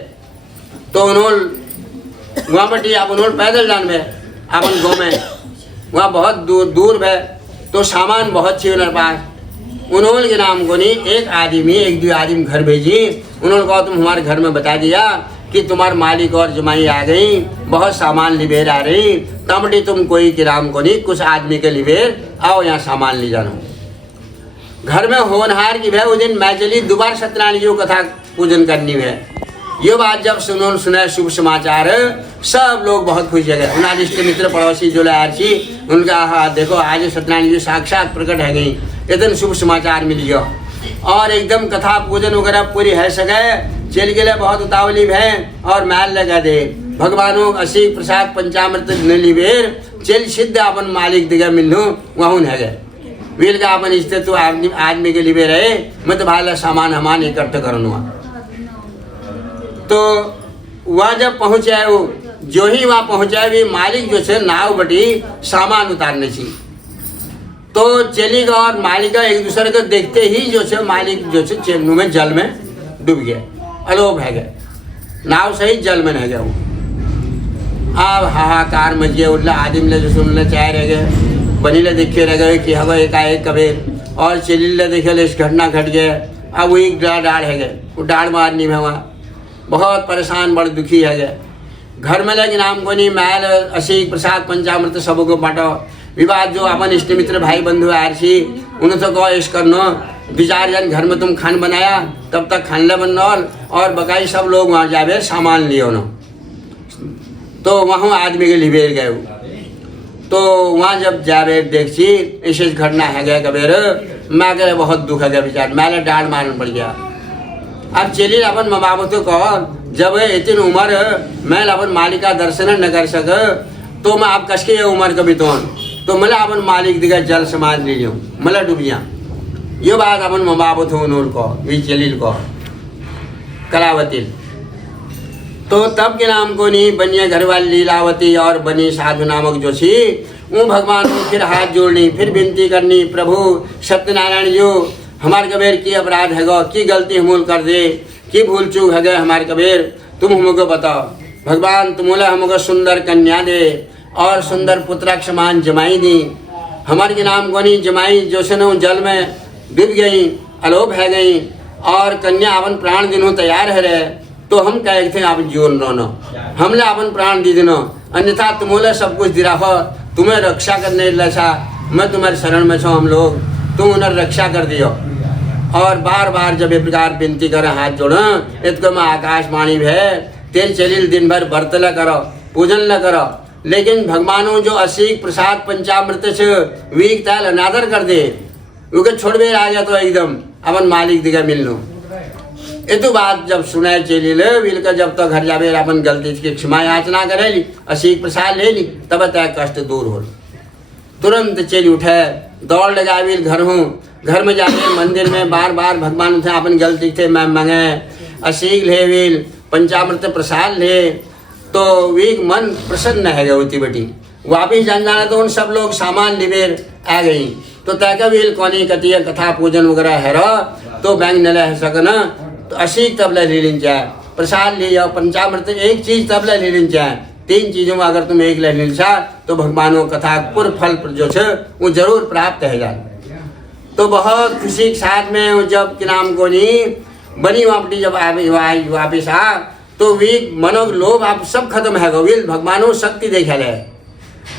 तो उन्होंने वहाँ बटी आप उन्होंने पैदल जान में अपन गाँव में वहाँ बहुत दूर है तो सामान बहुत थी उन्होंने पास उन्होंने के नाम को नहीं एक दो आदमी घर भेजी उन्होंने कहा तुम हमारे घर में बता दिया कि तुम्हारे मालिक और जमाई आ गई बहुत सामान लिबेर आ रही तमटी तुम कोई के नाम को नहीं कुछ आदमी के लिबेर आओ यहाँ सामान ले जाना घर में होनहार की भय उस दिन मैं चली दोबारा सत्यनारायण कथा पूजन करनी है ये बात जब सुना शुभ समाचार सब लोग बहुत खुश हो गए उन्हें इष्ट मित्र पड़ोसी जो लाया थी उनका हाँ देखो आज सत्यनारायण जी साक्षात प्रकट है गई इतने शुभ समाचार मिल गया और एकदम कथा पूजन वगैरह पूरी है सके चल गए बहुत उतावली है और मैल लगा दे भगवानों असी प्रसाद पंचामृत न लिबेर चल सिद्ध अपन मालिक दिगा मिलू वहाँ है गए वीर का अपन इष्ट तो आदमी के लिए रहे मैं तो भाला सामान हमान इकट्ठा करूँगा तो वहाँ जब पहुँचा वो जो ही वहाँ पहुँचा भी मालिक जो है नाव बटी सामान उतारने चाहिए तो चलेगा और मालिक एक दूसरे को देखते ही जो है मालिक जो है चेन्नू में जल में डूब गया अलोप है गया नाव सही जल में रह गया वो अब हाहाकार मच गया उल्ला आदिम ले जो सुनने चाह रह गए बनीले देखे रह गए कि हवा एकाएक कबीर और चलीले देखे इस घटना घट गया अब वही डाढ़ है गए वो डाढ़ मारनी में वहाँ बहुत परेशान बड़ दुखी है गए घर में लेकिन नाम को नहीं मैल असी प्रसाद पंचामृत सबको बांटो विवाद जो अपन इष्ट मित्र भाई बंधु आए थी उन्हें तो कहो इस करनो विचार जन घर में तुम खान बनाया तब तक खान ले बनौल और बकाई सब लोग वहाँ जावे सामान लियो न तो वहाँ आदमी के लिबेर गए तो वहाँ जब जावे देखी इस घटना है गया कबेर मैं कह बहुत दुख है गया विचार मैंने डांड मारना पड़ गया अब चलिए अपन माँ बाप तो कहो जब इतनी उम्र मैं अपन मालिक का दर्शन न कर सक तो मैं आप कस के उम्र कभी तो मला अपन मालिक दिखा जल समाज ले लियो मला डूबिया ये बात अपन माँ बाप थे उनको भी चलील को कलावती तो तब के नाम को नहीं बनिए घरवाली लीलावती और बनी साधु नामक जो थी वो भगवान को फिर हाथ जोड़नी फिर विनती करनी प्रभु सत्यनारायण जो हमारे कबीर की अपराध है गो की गलती हमूल कर दे की भूल चूक है गए हमारे कबीर तुम हमको बताओ भगवान तुमोला हमको सुंदर कन्या दे और सुंदर पुत्र समान जमाई दी हमारे के नाम को नहीं जमाई जो से न जल में डूब गई अलोप है गई और कन्या अपन प्राण दिनों तैयार है रहे तो हम कहे थे आप जीवन रोनो हमने अपन प्राण दी दिनों अन्यथा तुमोला सब कुछ दिरा हो तुम्हें रक्षा करने लसा मैं तुम्हारे शरण में छो हम लोग तुम उन्हें रक्षा कर दियो और बार बार जब ये प्रकार विनती करें हाथ जोड़ो इसको मैं आकाशवाणी है तेल चलील दिन भर व्रत ल करो पूजन ल करो लेकिन भगवानों जो असी प्रसाद पंचामृत से वीक ताल अनादर कर दे क्योंकि छोड़ भी आ गया तो एकदम अपन मालिक दिखा मिल लो ये तो बात जब सुने चली ले विल का जब तक घर जावे अपन गलती की क्षमा याचना करेली असीक प्रसाद ले ली तब तक कष्ट दूर हो। तुरंत चल उठे दौड़ लगाविल घर हूँ घर में जाके मंदिर में बार बार भगवान से अपन गलती थे मैं मंगे असीक ले विल पंचामृत प्रसाद ले तो वीक मन प्रसन्न है गौती बेटी वापिस जाना तो उन सब लोग सामान लिवेर आ गई तो तैका विल कोनी कतिया कथा पूजन वगैरह है तो बैंक न ले सकन तो असीक तबला ले लेन जाए प्रसाद ले जाओ पंचामृत एक चीज तबला ले लेन जाए 3 चीजों में अगर तुम एक ले लेन तो भगवानों कथा पूर्ण फल जो है वो जरूर प्राप्त है जाए। तो बहुत खुशी के साथ में वो जब कि नाम को नहीं बनी वापटी जब वापिस आ तो वी मनो लोभ आप सब खत्म है गोविल भगवानों शक्ति देखा ले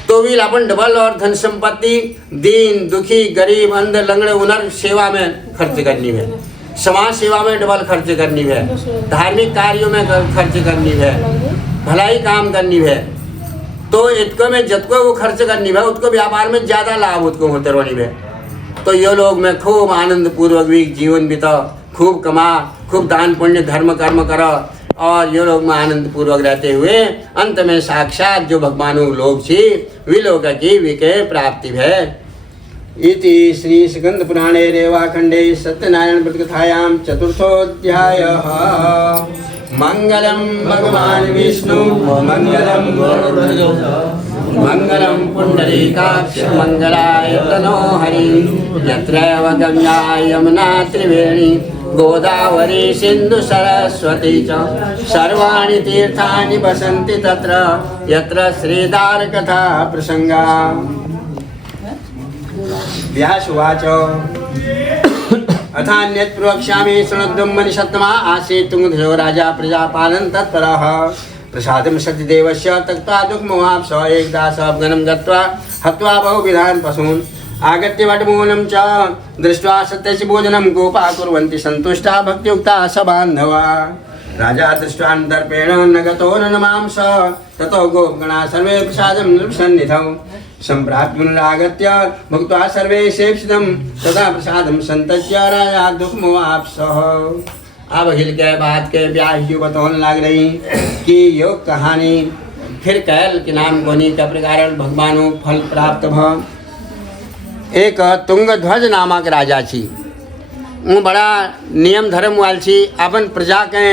तो वील अपन डबल और धन संपत्ति दीन दुखी गरीब अंध लंगड़े उनर सेवा में खर्च करनी है समाज सेवा में डबल खर्च करनी है धार्मिक कार्यों में खर्च करनी है भलाई काम करनी है तो इतको में जितको वो खर्च करनी है उसको व्यापार में ज़्यादा लाभ उसको होते रहनी है। तो ये लोग में खूब आनंद पूर्वक भी जीवन बिताओ खूब कमा खूब दान पुण्य धर्म कर्म करो और ये लोग में आनंद पूर्वक रहते हुए अंत में साक्षात जो भगवानों लोग छी विलोक की विके प्राप्ति है। इति श्री स्कंद पुराणे रेवाखंडे सत्यनारायण व्रतकथायां चतुर्थोऽध्यायः। मंगलम भगवान विष्णु मंगलम गरुड़ध्वज मंगलम पुंडरीकाक्ष मंगलाय तनो हरि यत्रैव गंगा यमुना त्रिवेणी गोदावरी सिंधु सरस्वती च सर्वाणि तीर्थानि वसन्ति तत्र यत्र श्रीदार कथा प्रसंगा। व्यासुवाच अथान्यत् प्रवक्ष्यामि शृणुध्वं मनिषत्तमा आसीत् तुङ्गध्वजो राजा प्रजापालन तत्परः प्रसादं सत्यदेवस्य त्यक्त्वा दुःखमोहाप्स एकदास अफगनं गत्वा हत्वा बहुविधान् पशून् आगत्य वटमूलं च दृष्ट्वा सत्यस्य भोजनं गोपा कुर्वन्ति सन्तुष्टा भक्तियुक्ता स बान्धवा। राजा दृष्ट्वान्तर्पेण न गतो न नमांस ततो गोपगणा सर्वे प्रसादं नृपसन्निधौ सम्प्राप्य पुनरागत्य भुक्त्वा सर्वे सेवितं तदा प्रसादं सन्तत्य राजा दुःखमवाप्सः। अब हिल के बात के ब्याह की बतौन लग रही कि योग कहानी फिर कैल के नाम कोनी का प्रकार भगवानों फल प्राप्त भ। एक तुंगध्वज नामक राजा छी वो बड़ा नियम धर्म वाल छी अपन प्रजा के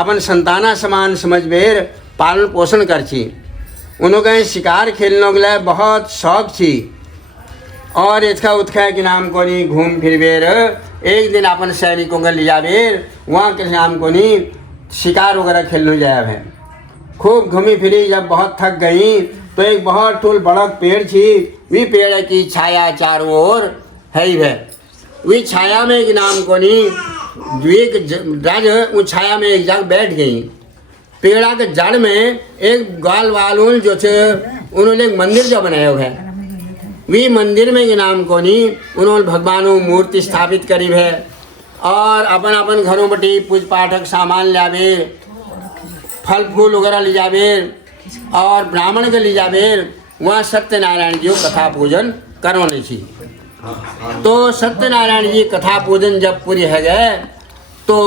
अपन संताना समान समझ बेर पालन पोषण कर छी उन्होंने शिकार खेलने के लिए बहुत शौक छी और इसका उत्खा के नाम को नहीं घूम फिर बेर एक दिन अपन सैनिकों का लिया बेर वहाँ के नाम को नहीं शिकार वगैरह खेलने जाया है। खूब घूमी फिरी जब बहुत थक गई तो एक बहुत ठूल बड़ा पेड़ थी वी पेड़ की छाया चारों ओर है ही है वी छाया में एक नाम को नहीं राज उस छाया में एक जगह बैठ गई पेड़ा के जड़ में एक ग्वाल वालों जो थे उन्होंने एक मंदिर जो बनाया हुआ है वी मंदिर में के नाम को नहीं उन्होंने भगवानों मूर्ति स्थापित करी है और अपन अपन घरों बटी पूज पाठक सामान लावे फल फूल वगैरह ले जावे और ब्राह्मण के ले जावे वहाँ सत्यनारायण जी कथा पूजन करवाने छी। तो सत्यनारायण जी कथा पूजन जब पूरी है गए तो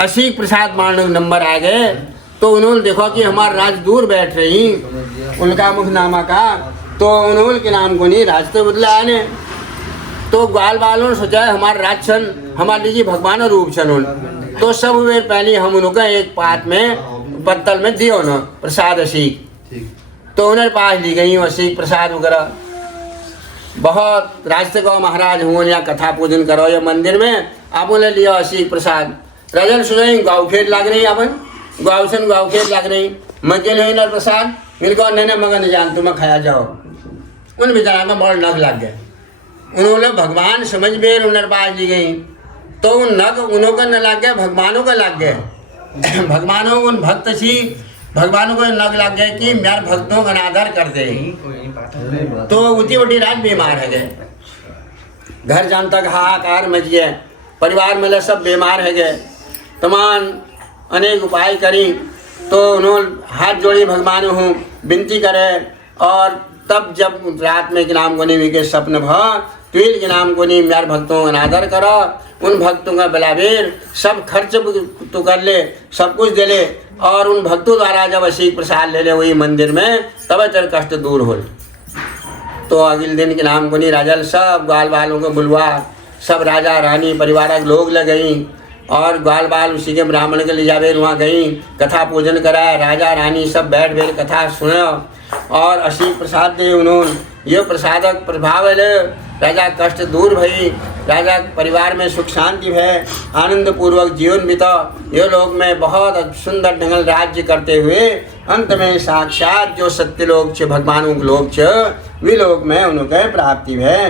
असीक प्रसाद मानव नंबर आ गए तो उन्होंने देखा कि हमारा राज दूर बैठ रही उनका मुखनामा का तो उन्होंने के नाम को नहीं राज तो बदला आने तो ग्वाल वालों ने सोचा हमारा राज छन हमारे लिए भगवान रूप छन तो सब वे पहले हम उनका एक पात में पत्तल में दियो न प्रसाद असीक तो उन्हें पास ली गई असीक प्रसाद वगैरह बहुत राजते को महाराज हुआ या कथा पूजन करो या मंदिर में आप उन्हें लिया असीक प्रसाद राजन सुनाई गाँव खेत लग रही अपन गाँव गाँव खेत लग रही मजे नहीं न प्रसाद मेरे को नहीं मगन जान तुम्हें खाया जाओ उन बेचारा का बड़ नग लग गए उन्होंने भगवान समझ बेर उन्हें पास ली गई तो उन नग उन्हों का न लग गया भगवानों का लग गए भगवानों उन भक्त सी भगवानों को नग लग गए कि मेरे भक्तों का अनादर कर दे तो उतनी बड़ी रात बीमार है गए घर जान तक हाहाकार मच गए परिवार में सब बीमार है गए तमाम अनेक उपाय करी तो उन्होंने हाथ जोड़ी भगवान हूँ विनती करे और तब जब रात में नाम गनी के स्वप्न भ तुल के नाम को नहीं मेरे भक्तों का अनादर करो, उन भक्तों का बलाबेर सब खर्च तो कर ले, सब कुछ दे ले, और उन भक्तों द्वारा जब असीक प्रसाद ले ले वही मंदिर में, तब तेरे कष्ट दूर हो। तो अगले दिन के नाम को नहीं राजा सब ग्वाल बालों को बुलवा, सब राजा रानी परिवार लोग लग गई, और ग्वाल बाल उसी के ब्राह्मण के ले जावे वहाँ गई, कथा पूजन कराया, राजा रानी सब बैठ बैठ कथा सुनो, और असीक प्रसाद दे उन्होंने, ये प्रसादक प्रभाव है, राजा कष्ट दूर भई, राजा परिवार में सुख शांति है, आनंद पूर्वक जीवन बिता, ये लोग में बहुत सुंदर ढंग राज्य करते हुए अंत में साक्षात जो सत्य लोग छे भगवानों के लोग छे वे लोग में उनके प्राप्ति है।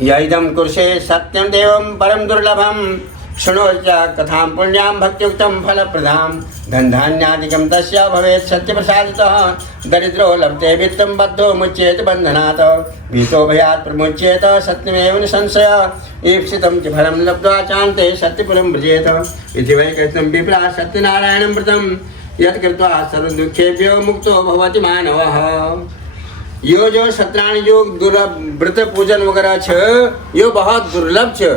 यदम कुरुषे सत्यम देवम परम दुर्लभम शृणोच कथां पुण्यां भक्तियुक्तं फलप्रदां धनधान्यादिकं तस्य भवेत् सत्यप्रसादितः दरिद्रो लभते वित्तं बद्धो मुच्येत बन्धनात् भीतो भयात् प्रमुच्येत सत्यमेव निसंशय ईप्सितं च फलं लब्ध्वा चान्ते सत्यपुरं व्रजेत इति वै कथितं विप्रा सत्यनारायणं व्रतं यत् कृत्वा सर्वदुःखेभ्यो मुक्तो भवति मानवः। यो जो सत्यनारायण योग दुर्लभ व्रत पूजन वगैरह छ यो बहुत दुर्लभ छ,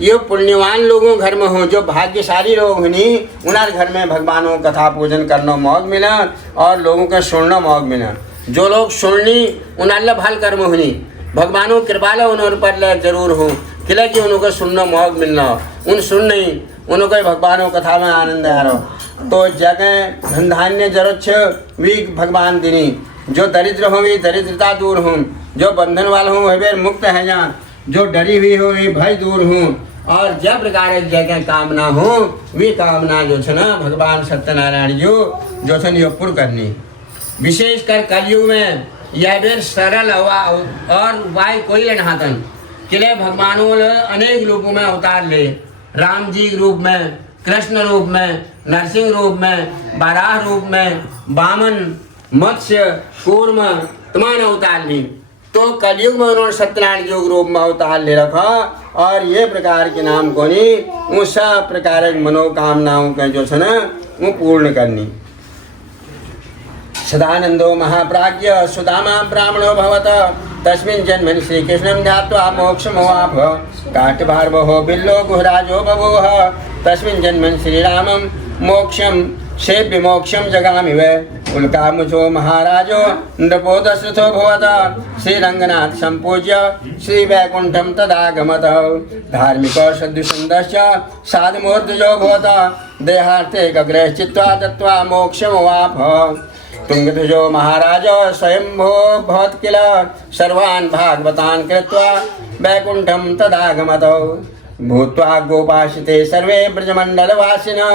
ये पुण्यवान लोगों घर में हो, जो भाग्यशाली लोग होनी उनार घर में भगवानों कथा पूजन करना मौक मिला और लोगों का सुनना मौक मिला। जो लोग सुननी उनार भल कर्म होनी, भगवानों कृपाला उन पर जरूर हो, किला कि उनको सुनना मौक मिलना, उन सुन नहीं उनको भगवानों कथा में आनंद आ रहा। तो जगह धन धान्य जरूरत छ वी भगवान दिनी, जो दरिद्र हो वे दरिद्रता दूर हो, जो बंधन वाला हो वे मुक्त है जान, जो डरी हुई हो वे भय दूर हो, और जब प्रकार जगह कामना हो वे कामना जो है ना भगवान सत्यनारायण जो है यो पूर्ण करनी। विशेषकर कलयुग में यह बेर सरल हवा और उपाय कोई नहातन किले भगवानों अनेक रूपों में अवतार ले, राम जी रूप में, कृष्ण रूप में, नरसिंह रूप में, बाराह रूप में, वामन, मत्स्य, कूर्म तमाम अवतार ली। तो कलयुग में उन्होंने सत्यनारायण योग रूप में अवतार ले रखा, और ये प्रकार के नाम को नहीं उन सब प्रकार की मनोकामनाओं का जो है ना वो पूर्ण करनी। सदानंदो महाप्राज्य सुदामा ब्राह्मणो भवत तस्मिन् जन्मनि श्री कृष्णं ध्यात्वा मोक्षमवाप काटभार्वो बिल्लो गुहराजो बभूव तस्मिन् जन्मनि श्रीरामं मोक्षं सेव्य मोक्षं जगामि वै उल्कामुचो महाराजो नृपो दशरथो भवत श्रीरंगनाथ संपूज्य श्री वैकुंठम तदागमत धार्मिक सद्युसुंदश्च साधुमूर्तिजो भवत देहार्थे गग्रह चित्वा दत्वा मोक्षमवाप तुंगध्वजो महाराज स्वयंभो भवत् किल सर्वान् भागवतान् कृत्वा वैकुंठम तदागमत भूत्वा गोपाशिते सर्वे ब्रजमंडलवासिनः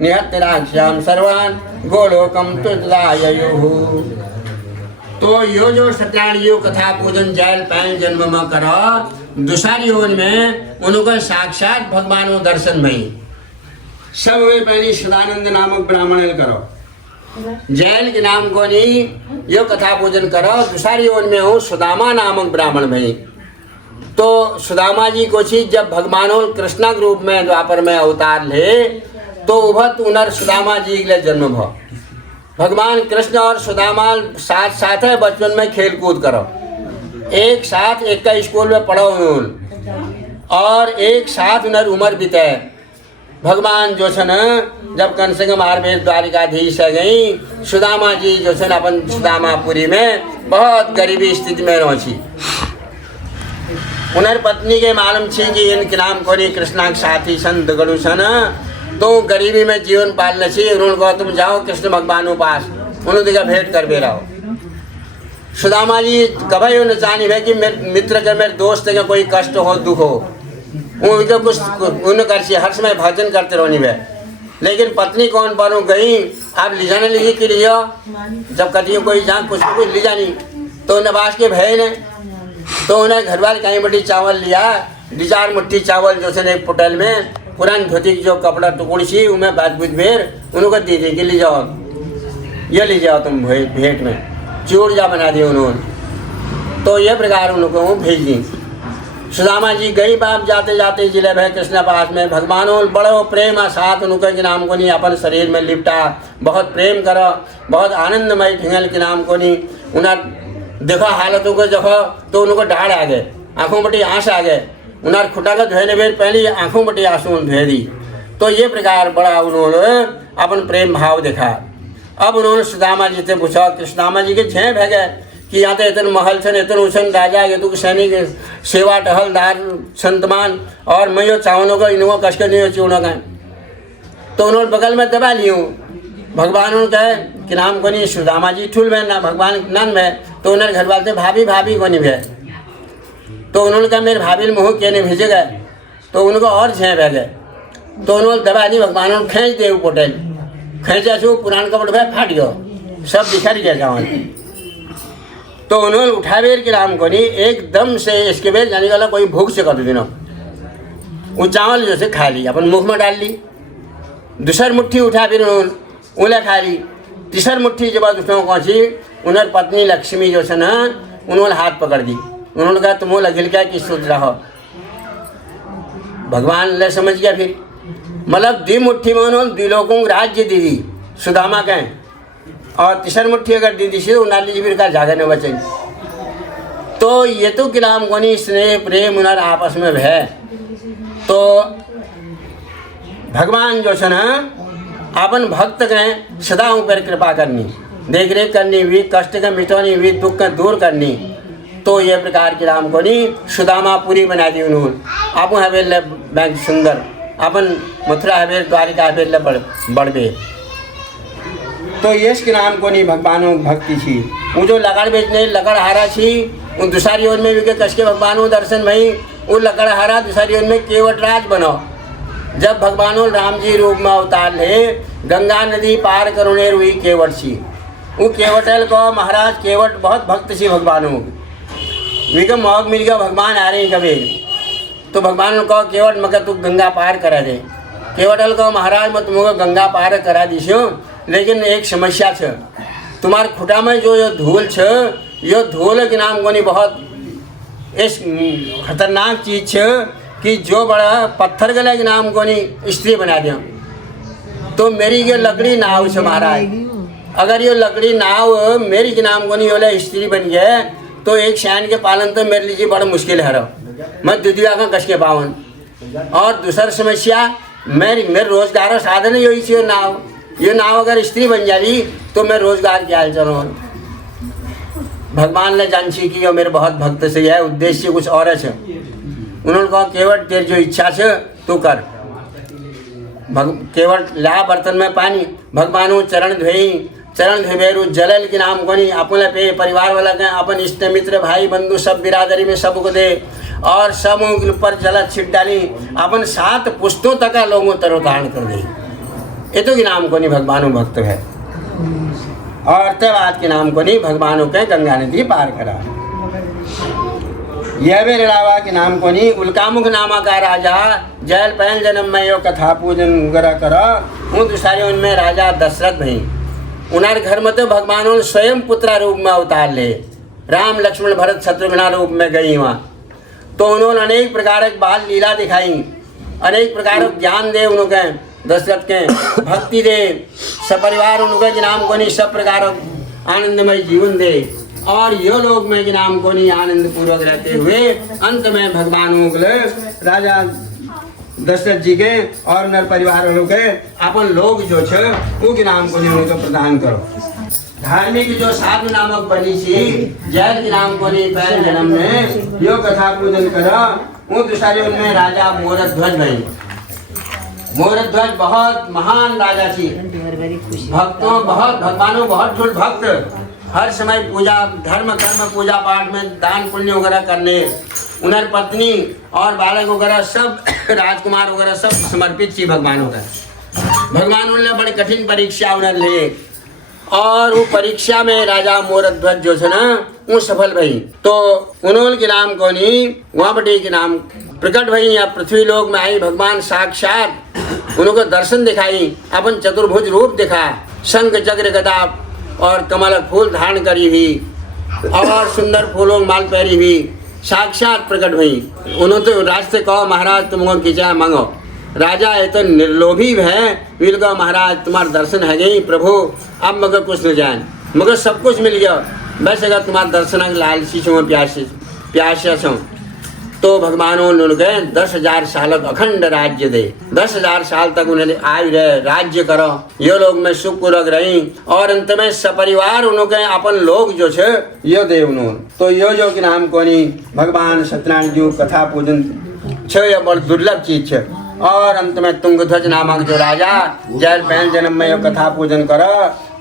निहत्य राक्षसां सर्वान् गोलोकं तुदाययुः। तो यो जो सत्यनारायण योग कथा पूजन जैल पहल जन्म में करो, दूसरी योन में उनको साक्षात भगवानों दर्शन भई। सब वे पहले सदानंद नामक ब्राह्मण करो, जैन के नाम को नहीं यो कथा पूजन करो। दूसरी योन में हो सुदामा नामक ब्राह्मण भई। तो सुदामा जी को छी जब भगवानों कृष्ण के रूप में द्वापर में अवतार ले, तो उभत उनर सुदामा जी के लिए जन्म भ। भगवान कृष्ण और सुदामा साथ साथ है बचपन में खेल कूद करो, एक साथ एक का स्कूल में पढ़ो और एक साथ उनर उम्र बिताए। भगवान जो है न जब कम से कम आरवेद द्वारिकाधीश है गई, सुदामा जी जो है अपन सुदामापुरी में बहुत गरीबी स्थिति में रही। उनर पत्नी के मालूम थी कि इनके नाम को कृष्णा के साथी संत गणु सन, तो गरीबी में जीवन पालना चाहिए। उन्होंने कहा तुम जाओ कृष्ण भगवान के पास, उन्होंने देखा भेंट कर बेरा हो। सुदामा जी कभी उन्हें जानी है कि मेरे मित्र के मेरे दोस्त के कोई कष्ट हो दुख हो, उनको कुछ उन्हें कर हर समय भजन करते रहनी है। लेकिन पत्नी कौन पर गई, आप ले जाने लीजिए कि लिया जब कभी कोई जहाँ कुछ ले जानी, तो नवाज के भय ने तो उन्हें घर वाले कहीं बड़ी चावल लिया, 2-4 मुट्ठी चावल जो है एक पुटल में पुरानी धोती की जो कपड़ा टुकड़ी सी उनमें बात बुझ भेर उनको दे दी कि ले जाओ, ये ले जाओ तुम भेंट में, चूड़िया बना दी उन्होंने। तो ये प्रकार उनको भेज दी। सुदामा जी गई बाप जाते जाते जिले भय कृष्ण पास में भगवानों बड़ो प्रेम साथ उनके के नाम को नहीं अपन शरीर में लिपटा, बहुत प्रेम करो, बहुत आनंदमय ठिंगल के नाम को नहीं उन्हें देखो हालतों को देखो तो उनको डाढ़ आ गए, आंखों बटी आंस आ गए, उन्हें खुटा का धोने बेर पहले आंखों बटी आंसू धोए दी। तो ये प्रकार बड़ा उन्होंने अपन प्रेम भाव देखा। अब उन्होंने सुदामा जी से पूछा कि सुदामा जी के झें भे गए कि यहाँ तो इतने महल छन, इतने उछन राजा ये तो सैनिक सेवा टहलदार संतमान और मैं यो चावनों का इनको कश कर नहीं चूना का। तो उन्होंने बगल में दबा लियो। भगवान उन्होंने कहे कि नाम को नहीं सुदामा जी ठुल में ना भगवान नन में। तो उन्होंने घर वाले भाभी भाभी को नहीं भे। तो उन्होंने कहा मेरे भाभी मुँह के नहीं भेजे गए। तो उनको और झें बह गए। तो उन्होंने दबा दी, भगवान उन्होंने खींच दे पोटेल, खींचा छू पुरान कपड़ भे फाट गयो, सब बिखर गया गाँव। तो उन्होंने उठा बेर के नाम को नहीं एकदम से इसके बेर जाने वाला कोई भूख से कर दिनों वो चावल जैसे खा ली, अपन मुख में डाल ली। दूसर मुट्ठी उठा फिर उन्हें खा ली। तीसर मुट्ठी जब उसमें पहुँची उन्हें पत्नी लक्ष्मी जो है ना उन्होंने हाथ पकड़ दी। उन्होंने कहा तुम लगिल क्या कि सोच रहा हो। भगवान ले समझ गया फिर मतलब दी मुट्ठी में उन्होंने दिलों को राज्य दी दी सुदामा कहें, और तीसर मुट्ठी अगर दी थी तो नाली जी फिर का जागे न बचे। तो ये तो किलाम कोनी स्नेह प्रेम उनर आपस में है। तो भगवान जो है ना अपन भक्त के सदा ऊपर कृपा करनी, देख रेख करनी, भी कष्ट के मिटोनी, भी दुख के दूर करनी। तो ये प्रकार की राम कोनी सुदामा पूरी बना दी उन्होंने। आप हवेल बैंक सुंदर अपन मथुरा हवेल द्वारिका हवेल बढ़बे। तो यश के नाम को नहीं भगवानों भक्ति थी। वो जो लकड़ बेचने लकड़ हारा थी उन दूसरी ओर में भी कश के भगवानों दर्शन भई वो लकड़ हारा दूसरी ओर में केवट राज बनो। जब भगवानों राम जी रूप में अवतार ले गंगा नदी पार करुणे हुई केवट छी। वो केवटल को महाराज केवट बहुत भक्त थी भगवानों विकम मौक मिल गया भगवान आ रहे कभी। तो भगवान को केवट मगर तू गंगा पार करा दे। केवटल को महाराज मैं तुमको गंगा पार करा दीशो, लेकिन एक समस्या छ तुम्हारे खुटा में जो ये धूल छ यो धूल के नाम को नहीं बहुत इस खतरनाक चीज छ कि जो बड़ा पत्थर गले के नाम को नहीं स्त्री बना दिया। तो मेरी ये लकड़ी नाव छ महाराज, अगर ये लकड़ी नाव मेरी के नाम को नहीं बोले स्त्री बन गया तो एक शैन के पालन तो मेरे लिए बड़ा मुश्किल है रहा। मैं दुदिया का कश के पावन। और दूसरा समस्या मेरे रोजगार साधन यही थी नाव। ये नाव अगर स्त्री बन जाती तो मैं रोजगार क्या चलो। भगवान ने जान सी कि मेरे बहुत भक्त से है उद्देश्य कुछ और है। उन्होंने कहा केवट तेरी जो इच्छा से तू कर। केवट ला बर्तन में पानी भगवान चरण धोई चरण धोबेरु जलल के नाम को नहीं अपने पे परिवार वाला के अपन इष्ट मित्र भाई बंधु सब बिरादरी में सबको दे और सब के ऊपर जल छिट डाली अपन 7 पुश्तों तक का लोगों तरोतारण कर दी। ये तो के नाम को नहीं भगवानों भक्त है। और तब आज के नाम को नहीं भगवानों के गंगा नदी पार करा। यह भी लड़ावा के नाम को नहीं उल्कामुख नामा का राजा जैल पहल जन्म में यो कथा पूजन वगैरह करा हूँ दूसरे उनमें राजा दशरथ भाई उनार घर में तो भगवानों ने स्वयं पुत्र रूप में अवतार ले राम लक्ष्मण भरत शत्रुघ्न रूप में गई वहाँ। तो उन्होंने अनेक प्रकार की बाल लीला दिखाई, अनेक प्रकार ज्ञान दे उनके दशरथ के भक्ति दे सपरिवार उनके नाम को नहीं सब प्रकार आनंदमय जीवन दे। और यो लोग में के नाम को नहीं आनंद पूर्वक रहते हुए अंत में भगवानों के राजा दशरथ जी के और नर परिवार वालों के अपन लोग जो छे वो के नाम को नहीं उनको प्रदान करो। धार्मिक जो साधु नामक बनी थी जैल के नाम को नहीं पहले जन्म में यो कथा पूजन करो वो दूसरे उनमें राजा मोरध्वज भाई। मोरध्वज बहुत महान राजा थी, भक्तों बहुत भगवानों बहुत ठुल भक्त हर समय पूजा धर्म कर्म पूजा पाठ में दान पुण्य वगैरह करने उनर पत्नी और बालक वगैरह सब राजकुमार वगैरह सब समर्पित थी भगवानों का। भगवान उन्होंने बड़ी कठिन परीक्षा उन्हें ले और वो परीक्षा में राजा मोरध्वज जो है ना वो सफल भई। तो उन्होंने के नाम को नहीं वहाँ बटे के नाम प्रकट भई या पृथ्वी लोक में आई भगवान साक्षात उनको दर्शन दिखाई अपन चतुर्भुज रूप दिखा शंख चक्र गदा और कमल फूल धारण करी हुई और सुंदर फूलों माल पहरी हुई साक्षात प्रकट हुई। उन्होंने तो राज से कहो महाराज तुमको खींचा मांगो। राजा है तो निर्लोभी है वीर कहो महाराज तुम्हारा दर्शन है गई प्रभु अब मगर कुछ न जाए मगर सब कुछ मिल गया बस अगर तुम्हारा दर्शन लालची छो प्यासे छो तो भगवानों उनके 10,000 साल अखंड राज्य दे। 10,000 साल तक उन्हें आयु रहे, राज्य करो, ये लोग में सुख पूर्वक रही और अंत में सपरिवार उनके अपन लोग जो छे यो दे उन्होंने। तो यो जो कि नाम कोनी भगवान सत्यनारायण जी कथा पूजन छे, ये बड़ दुर्लभ चीज छे। और अंत में तुंगध्वज नामक जो राजा जैल पहल जन्म में यो कथा पूजन करो,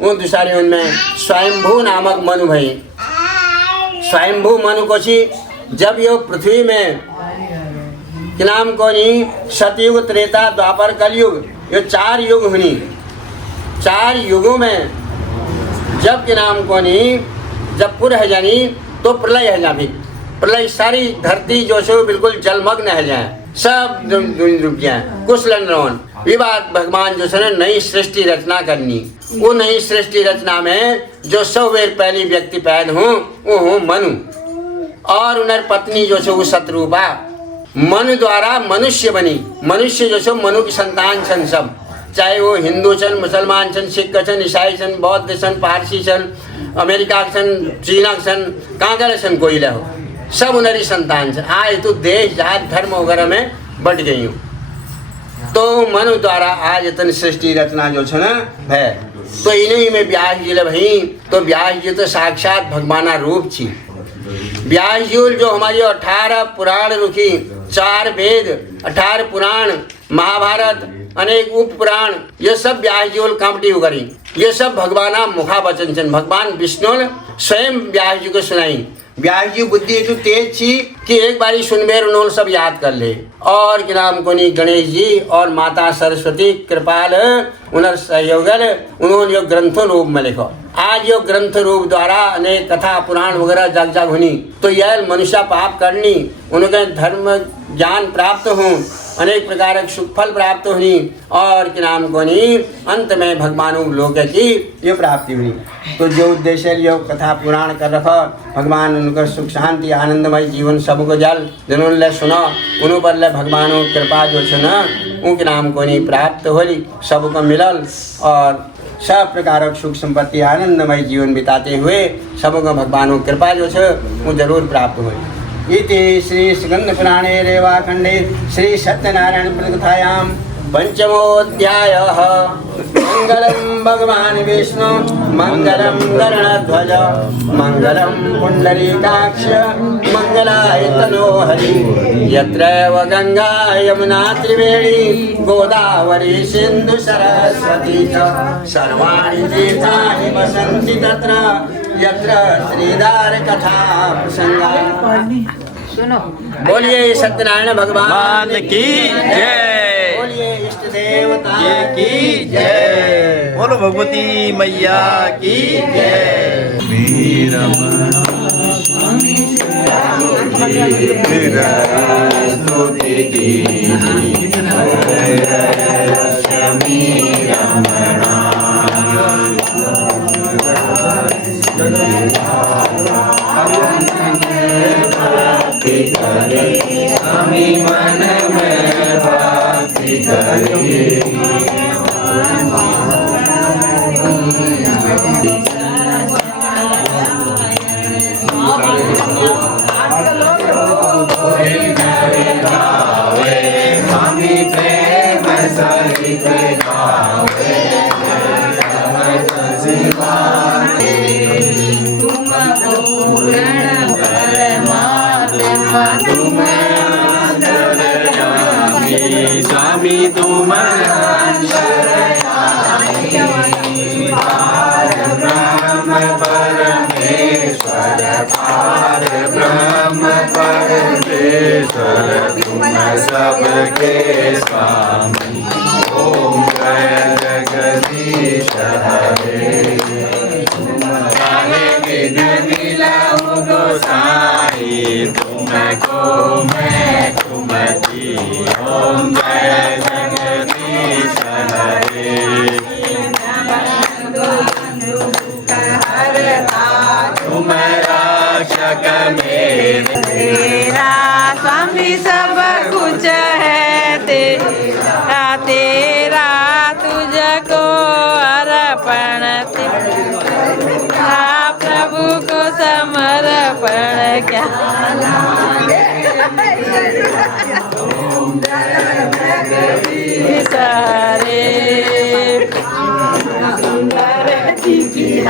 उन दूसरी उनमें स्वयंभू नामक मनु भाई, स्वयंभू मनु को छी जब यो पृथ्वी में कि नाम को नहीं सतयुग त्रेता द्वापर कलयुग ये 4 युग हुई। 4 युगों में जब के नाम को नहीं जब पुर है जानी तो प्रलय है जा भी, प्रलय सारी धरती जो सो बिल्कुल जलमग्न है जाए, सब डूब जाए, कुछ लंडन विवाद भगवान जो है नई सृष्टि रचना करनी। वो नई सृष्टि रचना में जो 100 बेर पहली व्यक्ति पैदा हूँ वो हूँ मनु और उनर पत्नी जो छो शत्रुपा। मनु द्वारा मनुष्य बनी, मनुष्य जो छो मनु की संतान छन सब, चाहे वो हिंदू छन, मुसलमान छन, सिख छन, ईसाई छन, बौद्ध छन, पारसी छन, अमेरिका छन, चीना छन, कांगड़ छन, कोई हो, सब उनरी संतान छन। आज तो देश जात धर्म वगैरह में बढ़ गई हूँ। तो मनु द्वारा आज इतनी सृष्टि रचना जो छे ना है। तो इन्हीं में व्यास जी ले भाई, तो व्यास जी तो साक्षात भगवाना रूप छी। व्यास जी जो हमारी 18 पुराण रुखी, 4 वेद, 18 पुराण, महाभारत, अनेक उप पुराण, ये सब व्यास जी कॉम्पिटिव करी। ये सब भगवाना मुखा वचन छन। भगवान विष्णु ने स्वयं व्यास जी को सुनाई। व्यास जी बुद्धि इतनी तेज थी कि एक बारी सुनबेर उन्होंने सब याद कर ले। और कि नाम को नहीं गणेश जी और माता सरस्वती कृपाल उन्हें सहयोग उन्होंने जो ग्रंथों रूप में लिखो। आज यो ग्रंथ रूप द्वारा अनेक कथा पुराण वगैरह जग जग हुनी। तो यह मनुष्य पाप करनी, उनके धर्म ज्ञान प्राप्त हो, अनेक प्रकार के सुख फल प्राप्त हुई और कि नाम को नहीं अंत में भगवानों लोक की ये प्राप्ति हुई। तो जो उद्देश्य यो कथा पुराण कर रखा, भगवान उनका सुख शांति आनंदमय जीवन सबको जल जिन्होंने सुना उन पर ले भगवानों कृपा जो है ना उनके नाम को नहीं प्राप्त होली, सबको मिलल और सब प्रकार सुख संपत्ति आनंदमय जीवन बिताते हुए सबको भगवानों कृपा जो है वो जरूर प्राप्त हुई। इति श्री स्कंद पुराणे रेवाखंडे श्री सत्यनारायण प्रतिकथायां पंचमोऽध्यायः। मंगलम भगवान विष्णु मंगलम गरुड़ध्वज मंगलम पुंडरीकाक्ष मंगलाय तनोहरि। यत्रैव गंगा यमुना त्रिवेणी गोदावरी सिंधु सरस्वती च सर्वाणि तीर्थानि वसन्ति तत्र यत्र श्रीदार कथा प्रसंगा। सुनो, बोलिए सत्यनारायण भगवान की जय, बोलिए इष्ट देवता की जय, बोलो भगवती मैया की जय। स्वामी तुम ब्रह्म परमेश्वर पार ब्रह्म परमेश्वर तुम सबके स्वामी। ओम जय जगदीश हरे तुम्हारे विध मिलाऊ गोसाई तुमको मैं तुमकी। ओम जय जगदीश हरे तुम रक्षक तेरा स्वामी सब कुछ है तेरा, तेरा तुझको अर्पण प्रभु को गया। सारे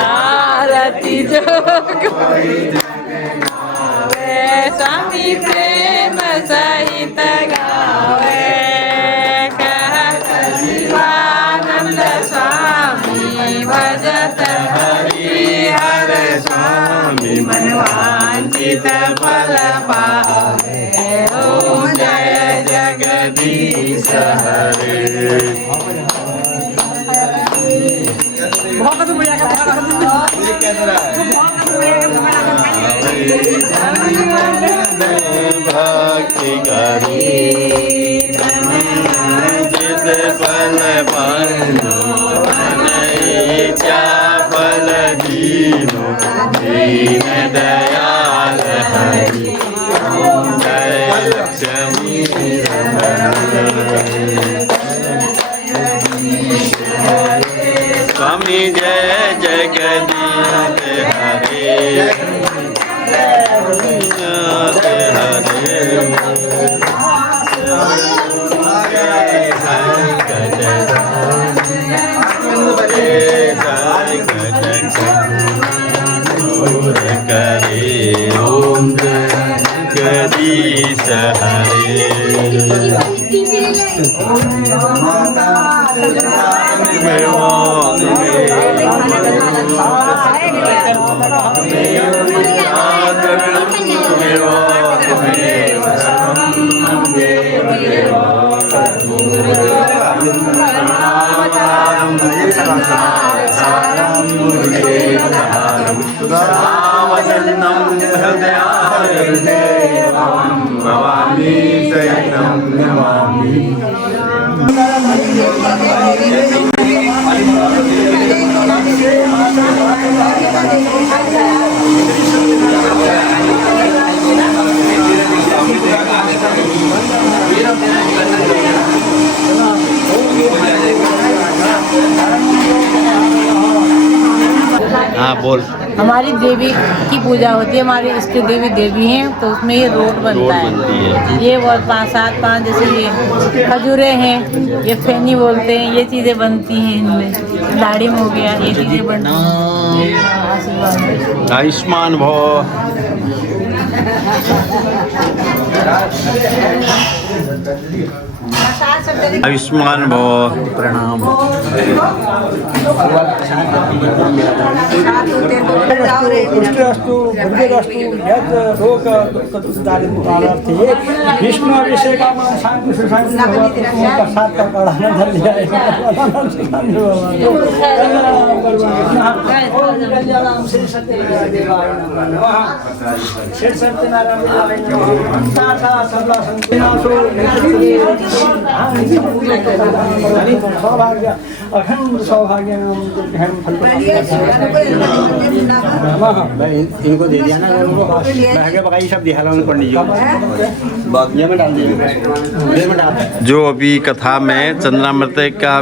आरती जो स्वामी प्रेम सहित गावे शिवानंद स्वामी भजत हरि हर स्वामी मनवांचित फल पावे। ओम जय जगदीश हरे। भक्ति करी जित फल पानो इच्छा फल दीनो दीन दयाल हरि। जय लक्ष्मी स्वामी जय जगदीश हरे करे। ओम जगदीश हरे। भवानी शरणं नमामि। हाँ बोल। हमारी देवी की पूजा होती है, हमारी इष्ट देवी देवी हैं, तो उसमें ये रोट बनता है। ये और 5 जैसे ये खजूरे हैं, ये फेनी बोलते हैं, ये चीज़ें बनती हैं इनमें। लाड़िम हो गया, ये चीज़ें बनती हैं। आयुष्मान भव। आयुष्मान भव। प्रणाम। विष्णु अभिषेक सौभाग्य अखंड सौभाग्य इनको दे दिया ना, बकाई सब दिया पंडित जी। जो अभी कथा में चंद्रामृत का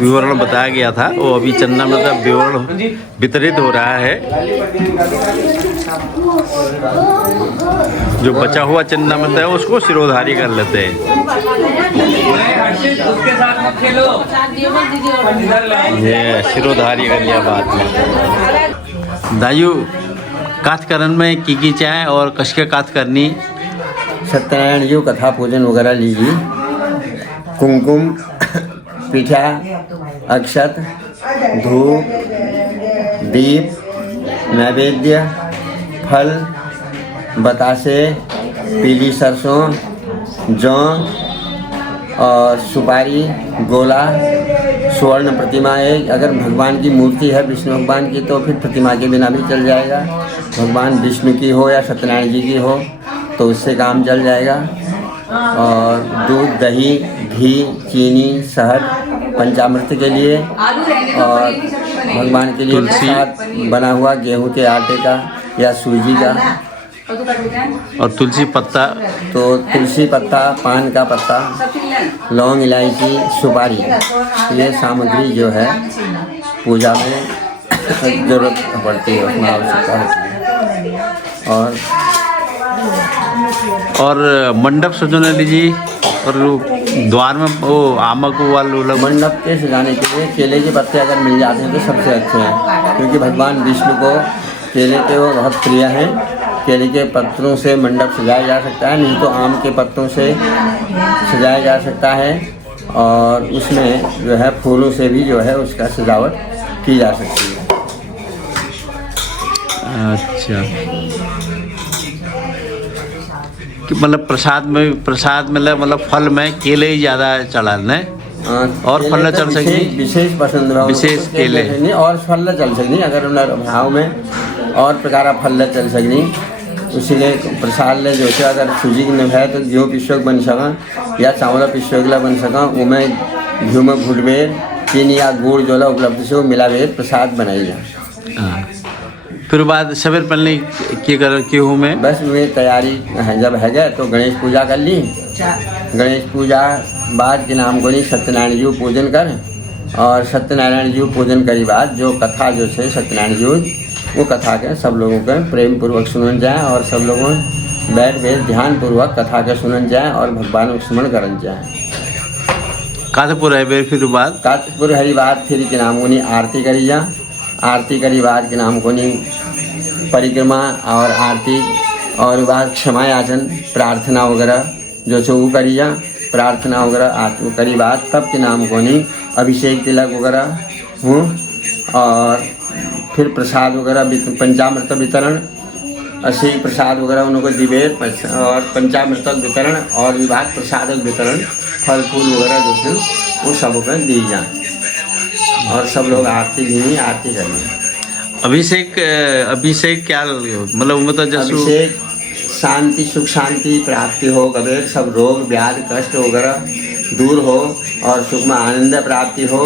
विवरण बताया गया था, वो अभी चंद्रामृत विवरण वितरित हो रहा है। जो बचा हुआ चंद्रामृत है उसको सिरोधारी कर लेते हैं। ये सिरोधारी कर लिया बाद में। दायु काथकरण में की चाहे और कशके काथ करनी। सत्यनारायण जी कथा पूजन वगैरह लीजिए। कुमकुम, पीठा, अक्षत, धूप, दीप, नैवेद्य, फल, बतासे, पीली सरसों, जौ और सुपारी, गोला, स्वर्ण प्रतिमा है। अगर भगवान की मूर्ति है विष्णु भगवान की तो फिर प्रतिमा के बिना भी चल जाएगा। भगवान विष्णु की हो या सत्यनारायण जी की हो तो उससे काम चल जाएगा। और दूध, दही, घी, चीनी, शहद पंचामृत के लिए, और भगवान के लिए प्रसाद बना हुआ गेहूं के आटे का या सूजी का, और तुलसी पत्ता। तो तुलसी पत्ता, पान का पत्ता, लौंग, इलायची, सुपारी, ये सामग्री जो है पूजा में ज़रूरत पड़ती है, उसमें आवश्यकता होती है। और और मंडप सजाने लीजिए और द्वार में वो आमक वाला मंडप के सजाने के लिए केले के पत्ते अगर मिल जाते हैं तो सबसे अच्छे हैं, क्योंकि भगवान विष्णु को केले के वो बहुत प्रिय हैं। केले के पत्तों से मंडप सजाया जा सकता है, नहीं तो आम के पत्तों से सजाया जा सकता है, और उसमें जो है फूलों से भी जो है उसका सजावट की जा सकती है। अच्छा, कि मतलब प्रसाद मतलब फल में केले ही ज़्यादा चढ़ाना है और फल चढ़ सकती विशेष पसंद है, विशेष केले नहीं और फल चल सकनी अगर उन भाव में और प्रकार फल चल सकनी। उसीलिए प्रसाद ले जो है अगर सूजी की है तो घी पिस्वक बन सका या चावल पिस्वकला बन सका, उमें घी में भुटबेर चीनी या गुड़ जोला उपलब्ध से वो मिलावे प्रसाद बनाई जाए। हाँ, फिर बाद सवेर पहले क्यों मैं बस वे तैयारी जब है गए तो गणेश पूजा कर ली। गणेश पूजा बाद के नाम को नहीं सत्यनारायण जी पूजन कर, और सत्यनारायण जी पूजन करी बाद जो कथा जो है सत्यनारायण जी वो कथा के सब लोगों के प्रेम पूर्वक सुनन जाए, और सब लोगों बैठ ध्यान पूर्वक कथा के सुनन जाए और भगवान को स्मरण करन जाए। कातपुर है बेर फिर बाद कातपुर हरी बात फिर के नाम को नहीं आरती करी जा। आरती करी बाद के नाम को नहीं परिक्रमा और आरती और बाद क्षमा याचन प्रार्थना वगैरह जो छो वो करी जा। प्रार्थना वगैरह करी बाद तब के नाम को नहीं अभिषेक तिलक वगैरह हूँ, और फिर प्रसाद वगैरह पंचामृत वितरण असी प्रसाद वगैरह उनको दिवेर और पंचामृत वितरण और विभाग प्रसाद वितरण फल फूल वगैरह जो है वो सब को दी जाए, और सब लोग आरती भी आरती करें। अभिषेक क्या मतलब जैसे अभिषेक शांति सुख शांति प्राप्ति हो, कबीर सब रोग व्याधि कष्ट वगैरह दूर हो और सुख में आनंद प्राप्ति हो,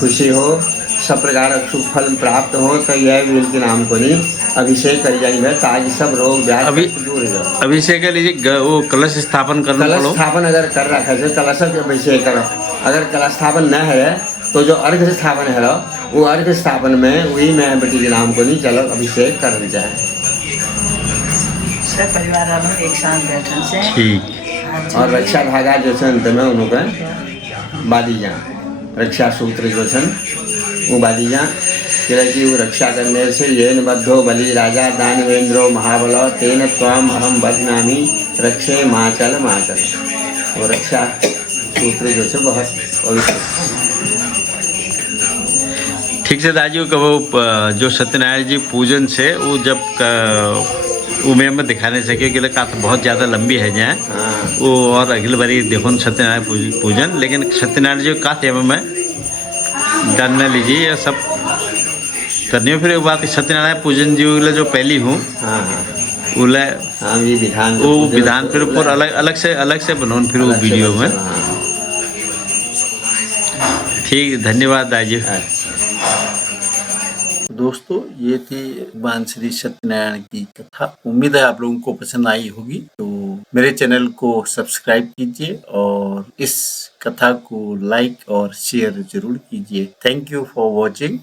खुशी हो, सब प्रकार सुख फल प्राप्त हो, तो यह बिल के नाम को नहीं अभिषेक कर जाएंगे ताकि सब रोग व्याधि दूर हो जाए। अभिषेक के लीजिए वो कलश स्थापन करना कलश स्थापन अगर कर रखा है कलश के अभिषेक करो। अगर कलश स्थापन न है तो जो अर्घ स्थापन है वो अर्घ स्थापन में वही मैं बेटी के नाम को नहीं चलो अभिषेक कर जाए। सब परिवार वालों एक साथ बैठन से ठीक। और रक्षा धागा जो है अंत में उनको बादी जा रक्षा सूत्र जो है वो बादी जा कि वो रक्षा करने से ये बद्धो बलि राजा दानवेंद्रो महाबलो तेन त्वाम अहम बदनामी रक्षे माचल माचल। वो रक्षा सूत्र जो है बहुत पवित्र। ठीक से दाजू का वो जो सत्यनारायण जी पूजन से वो जब वो में दिखाने से क्योंकि लगा तो बहुत ज़्यादा लंबी है जहाँ वो, और अगली बारी देखो सत्यनारायण पूजन, लेकिन सत्यनारायण जी का थे में डरना लीजिए या सब करनी हो। फिर एक बात सत्यनारायण पूजन जी जो पहली हूँ वो विधान फिर अलग से बनाओ फिर वो वीडियो में। ठीक, धन्यवाद दाजी। दोस्तों ये थी भगवान श्री सत्यनारायण की कथा। उम्मीद है आप लोगों को पसंद आई होगी, तो मेरे चैनल को सब्सक्राइब कीजिए और इस कथा को लाइक और शेयर जरूर कीजिए। Thank you for watching.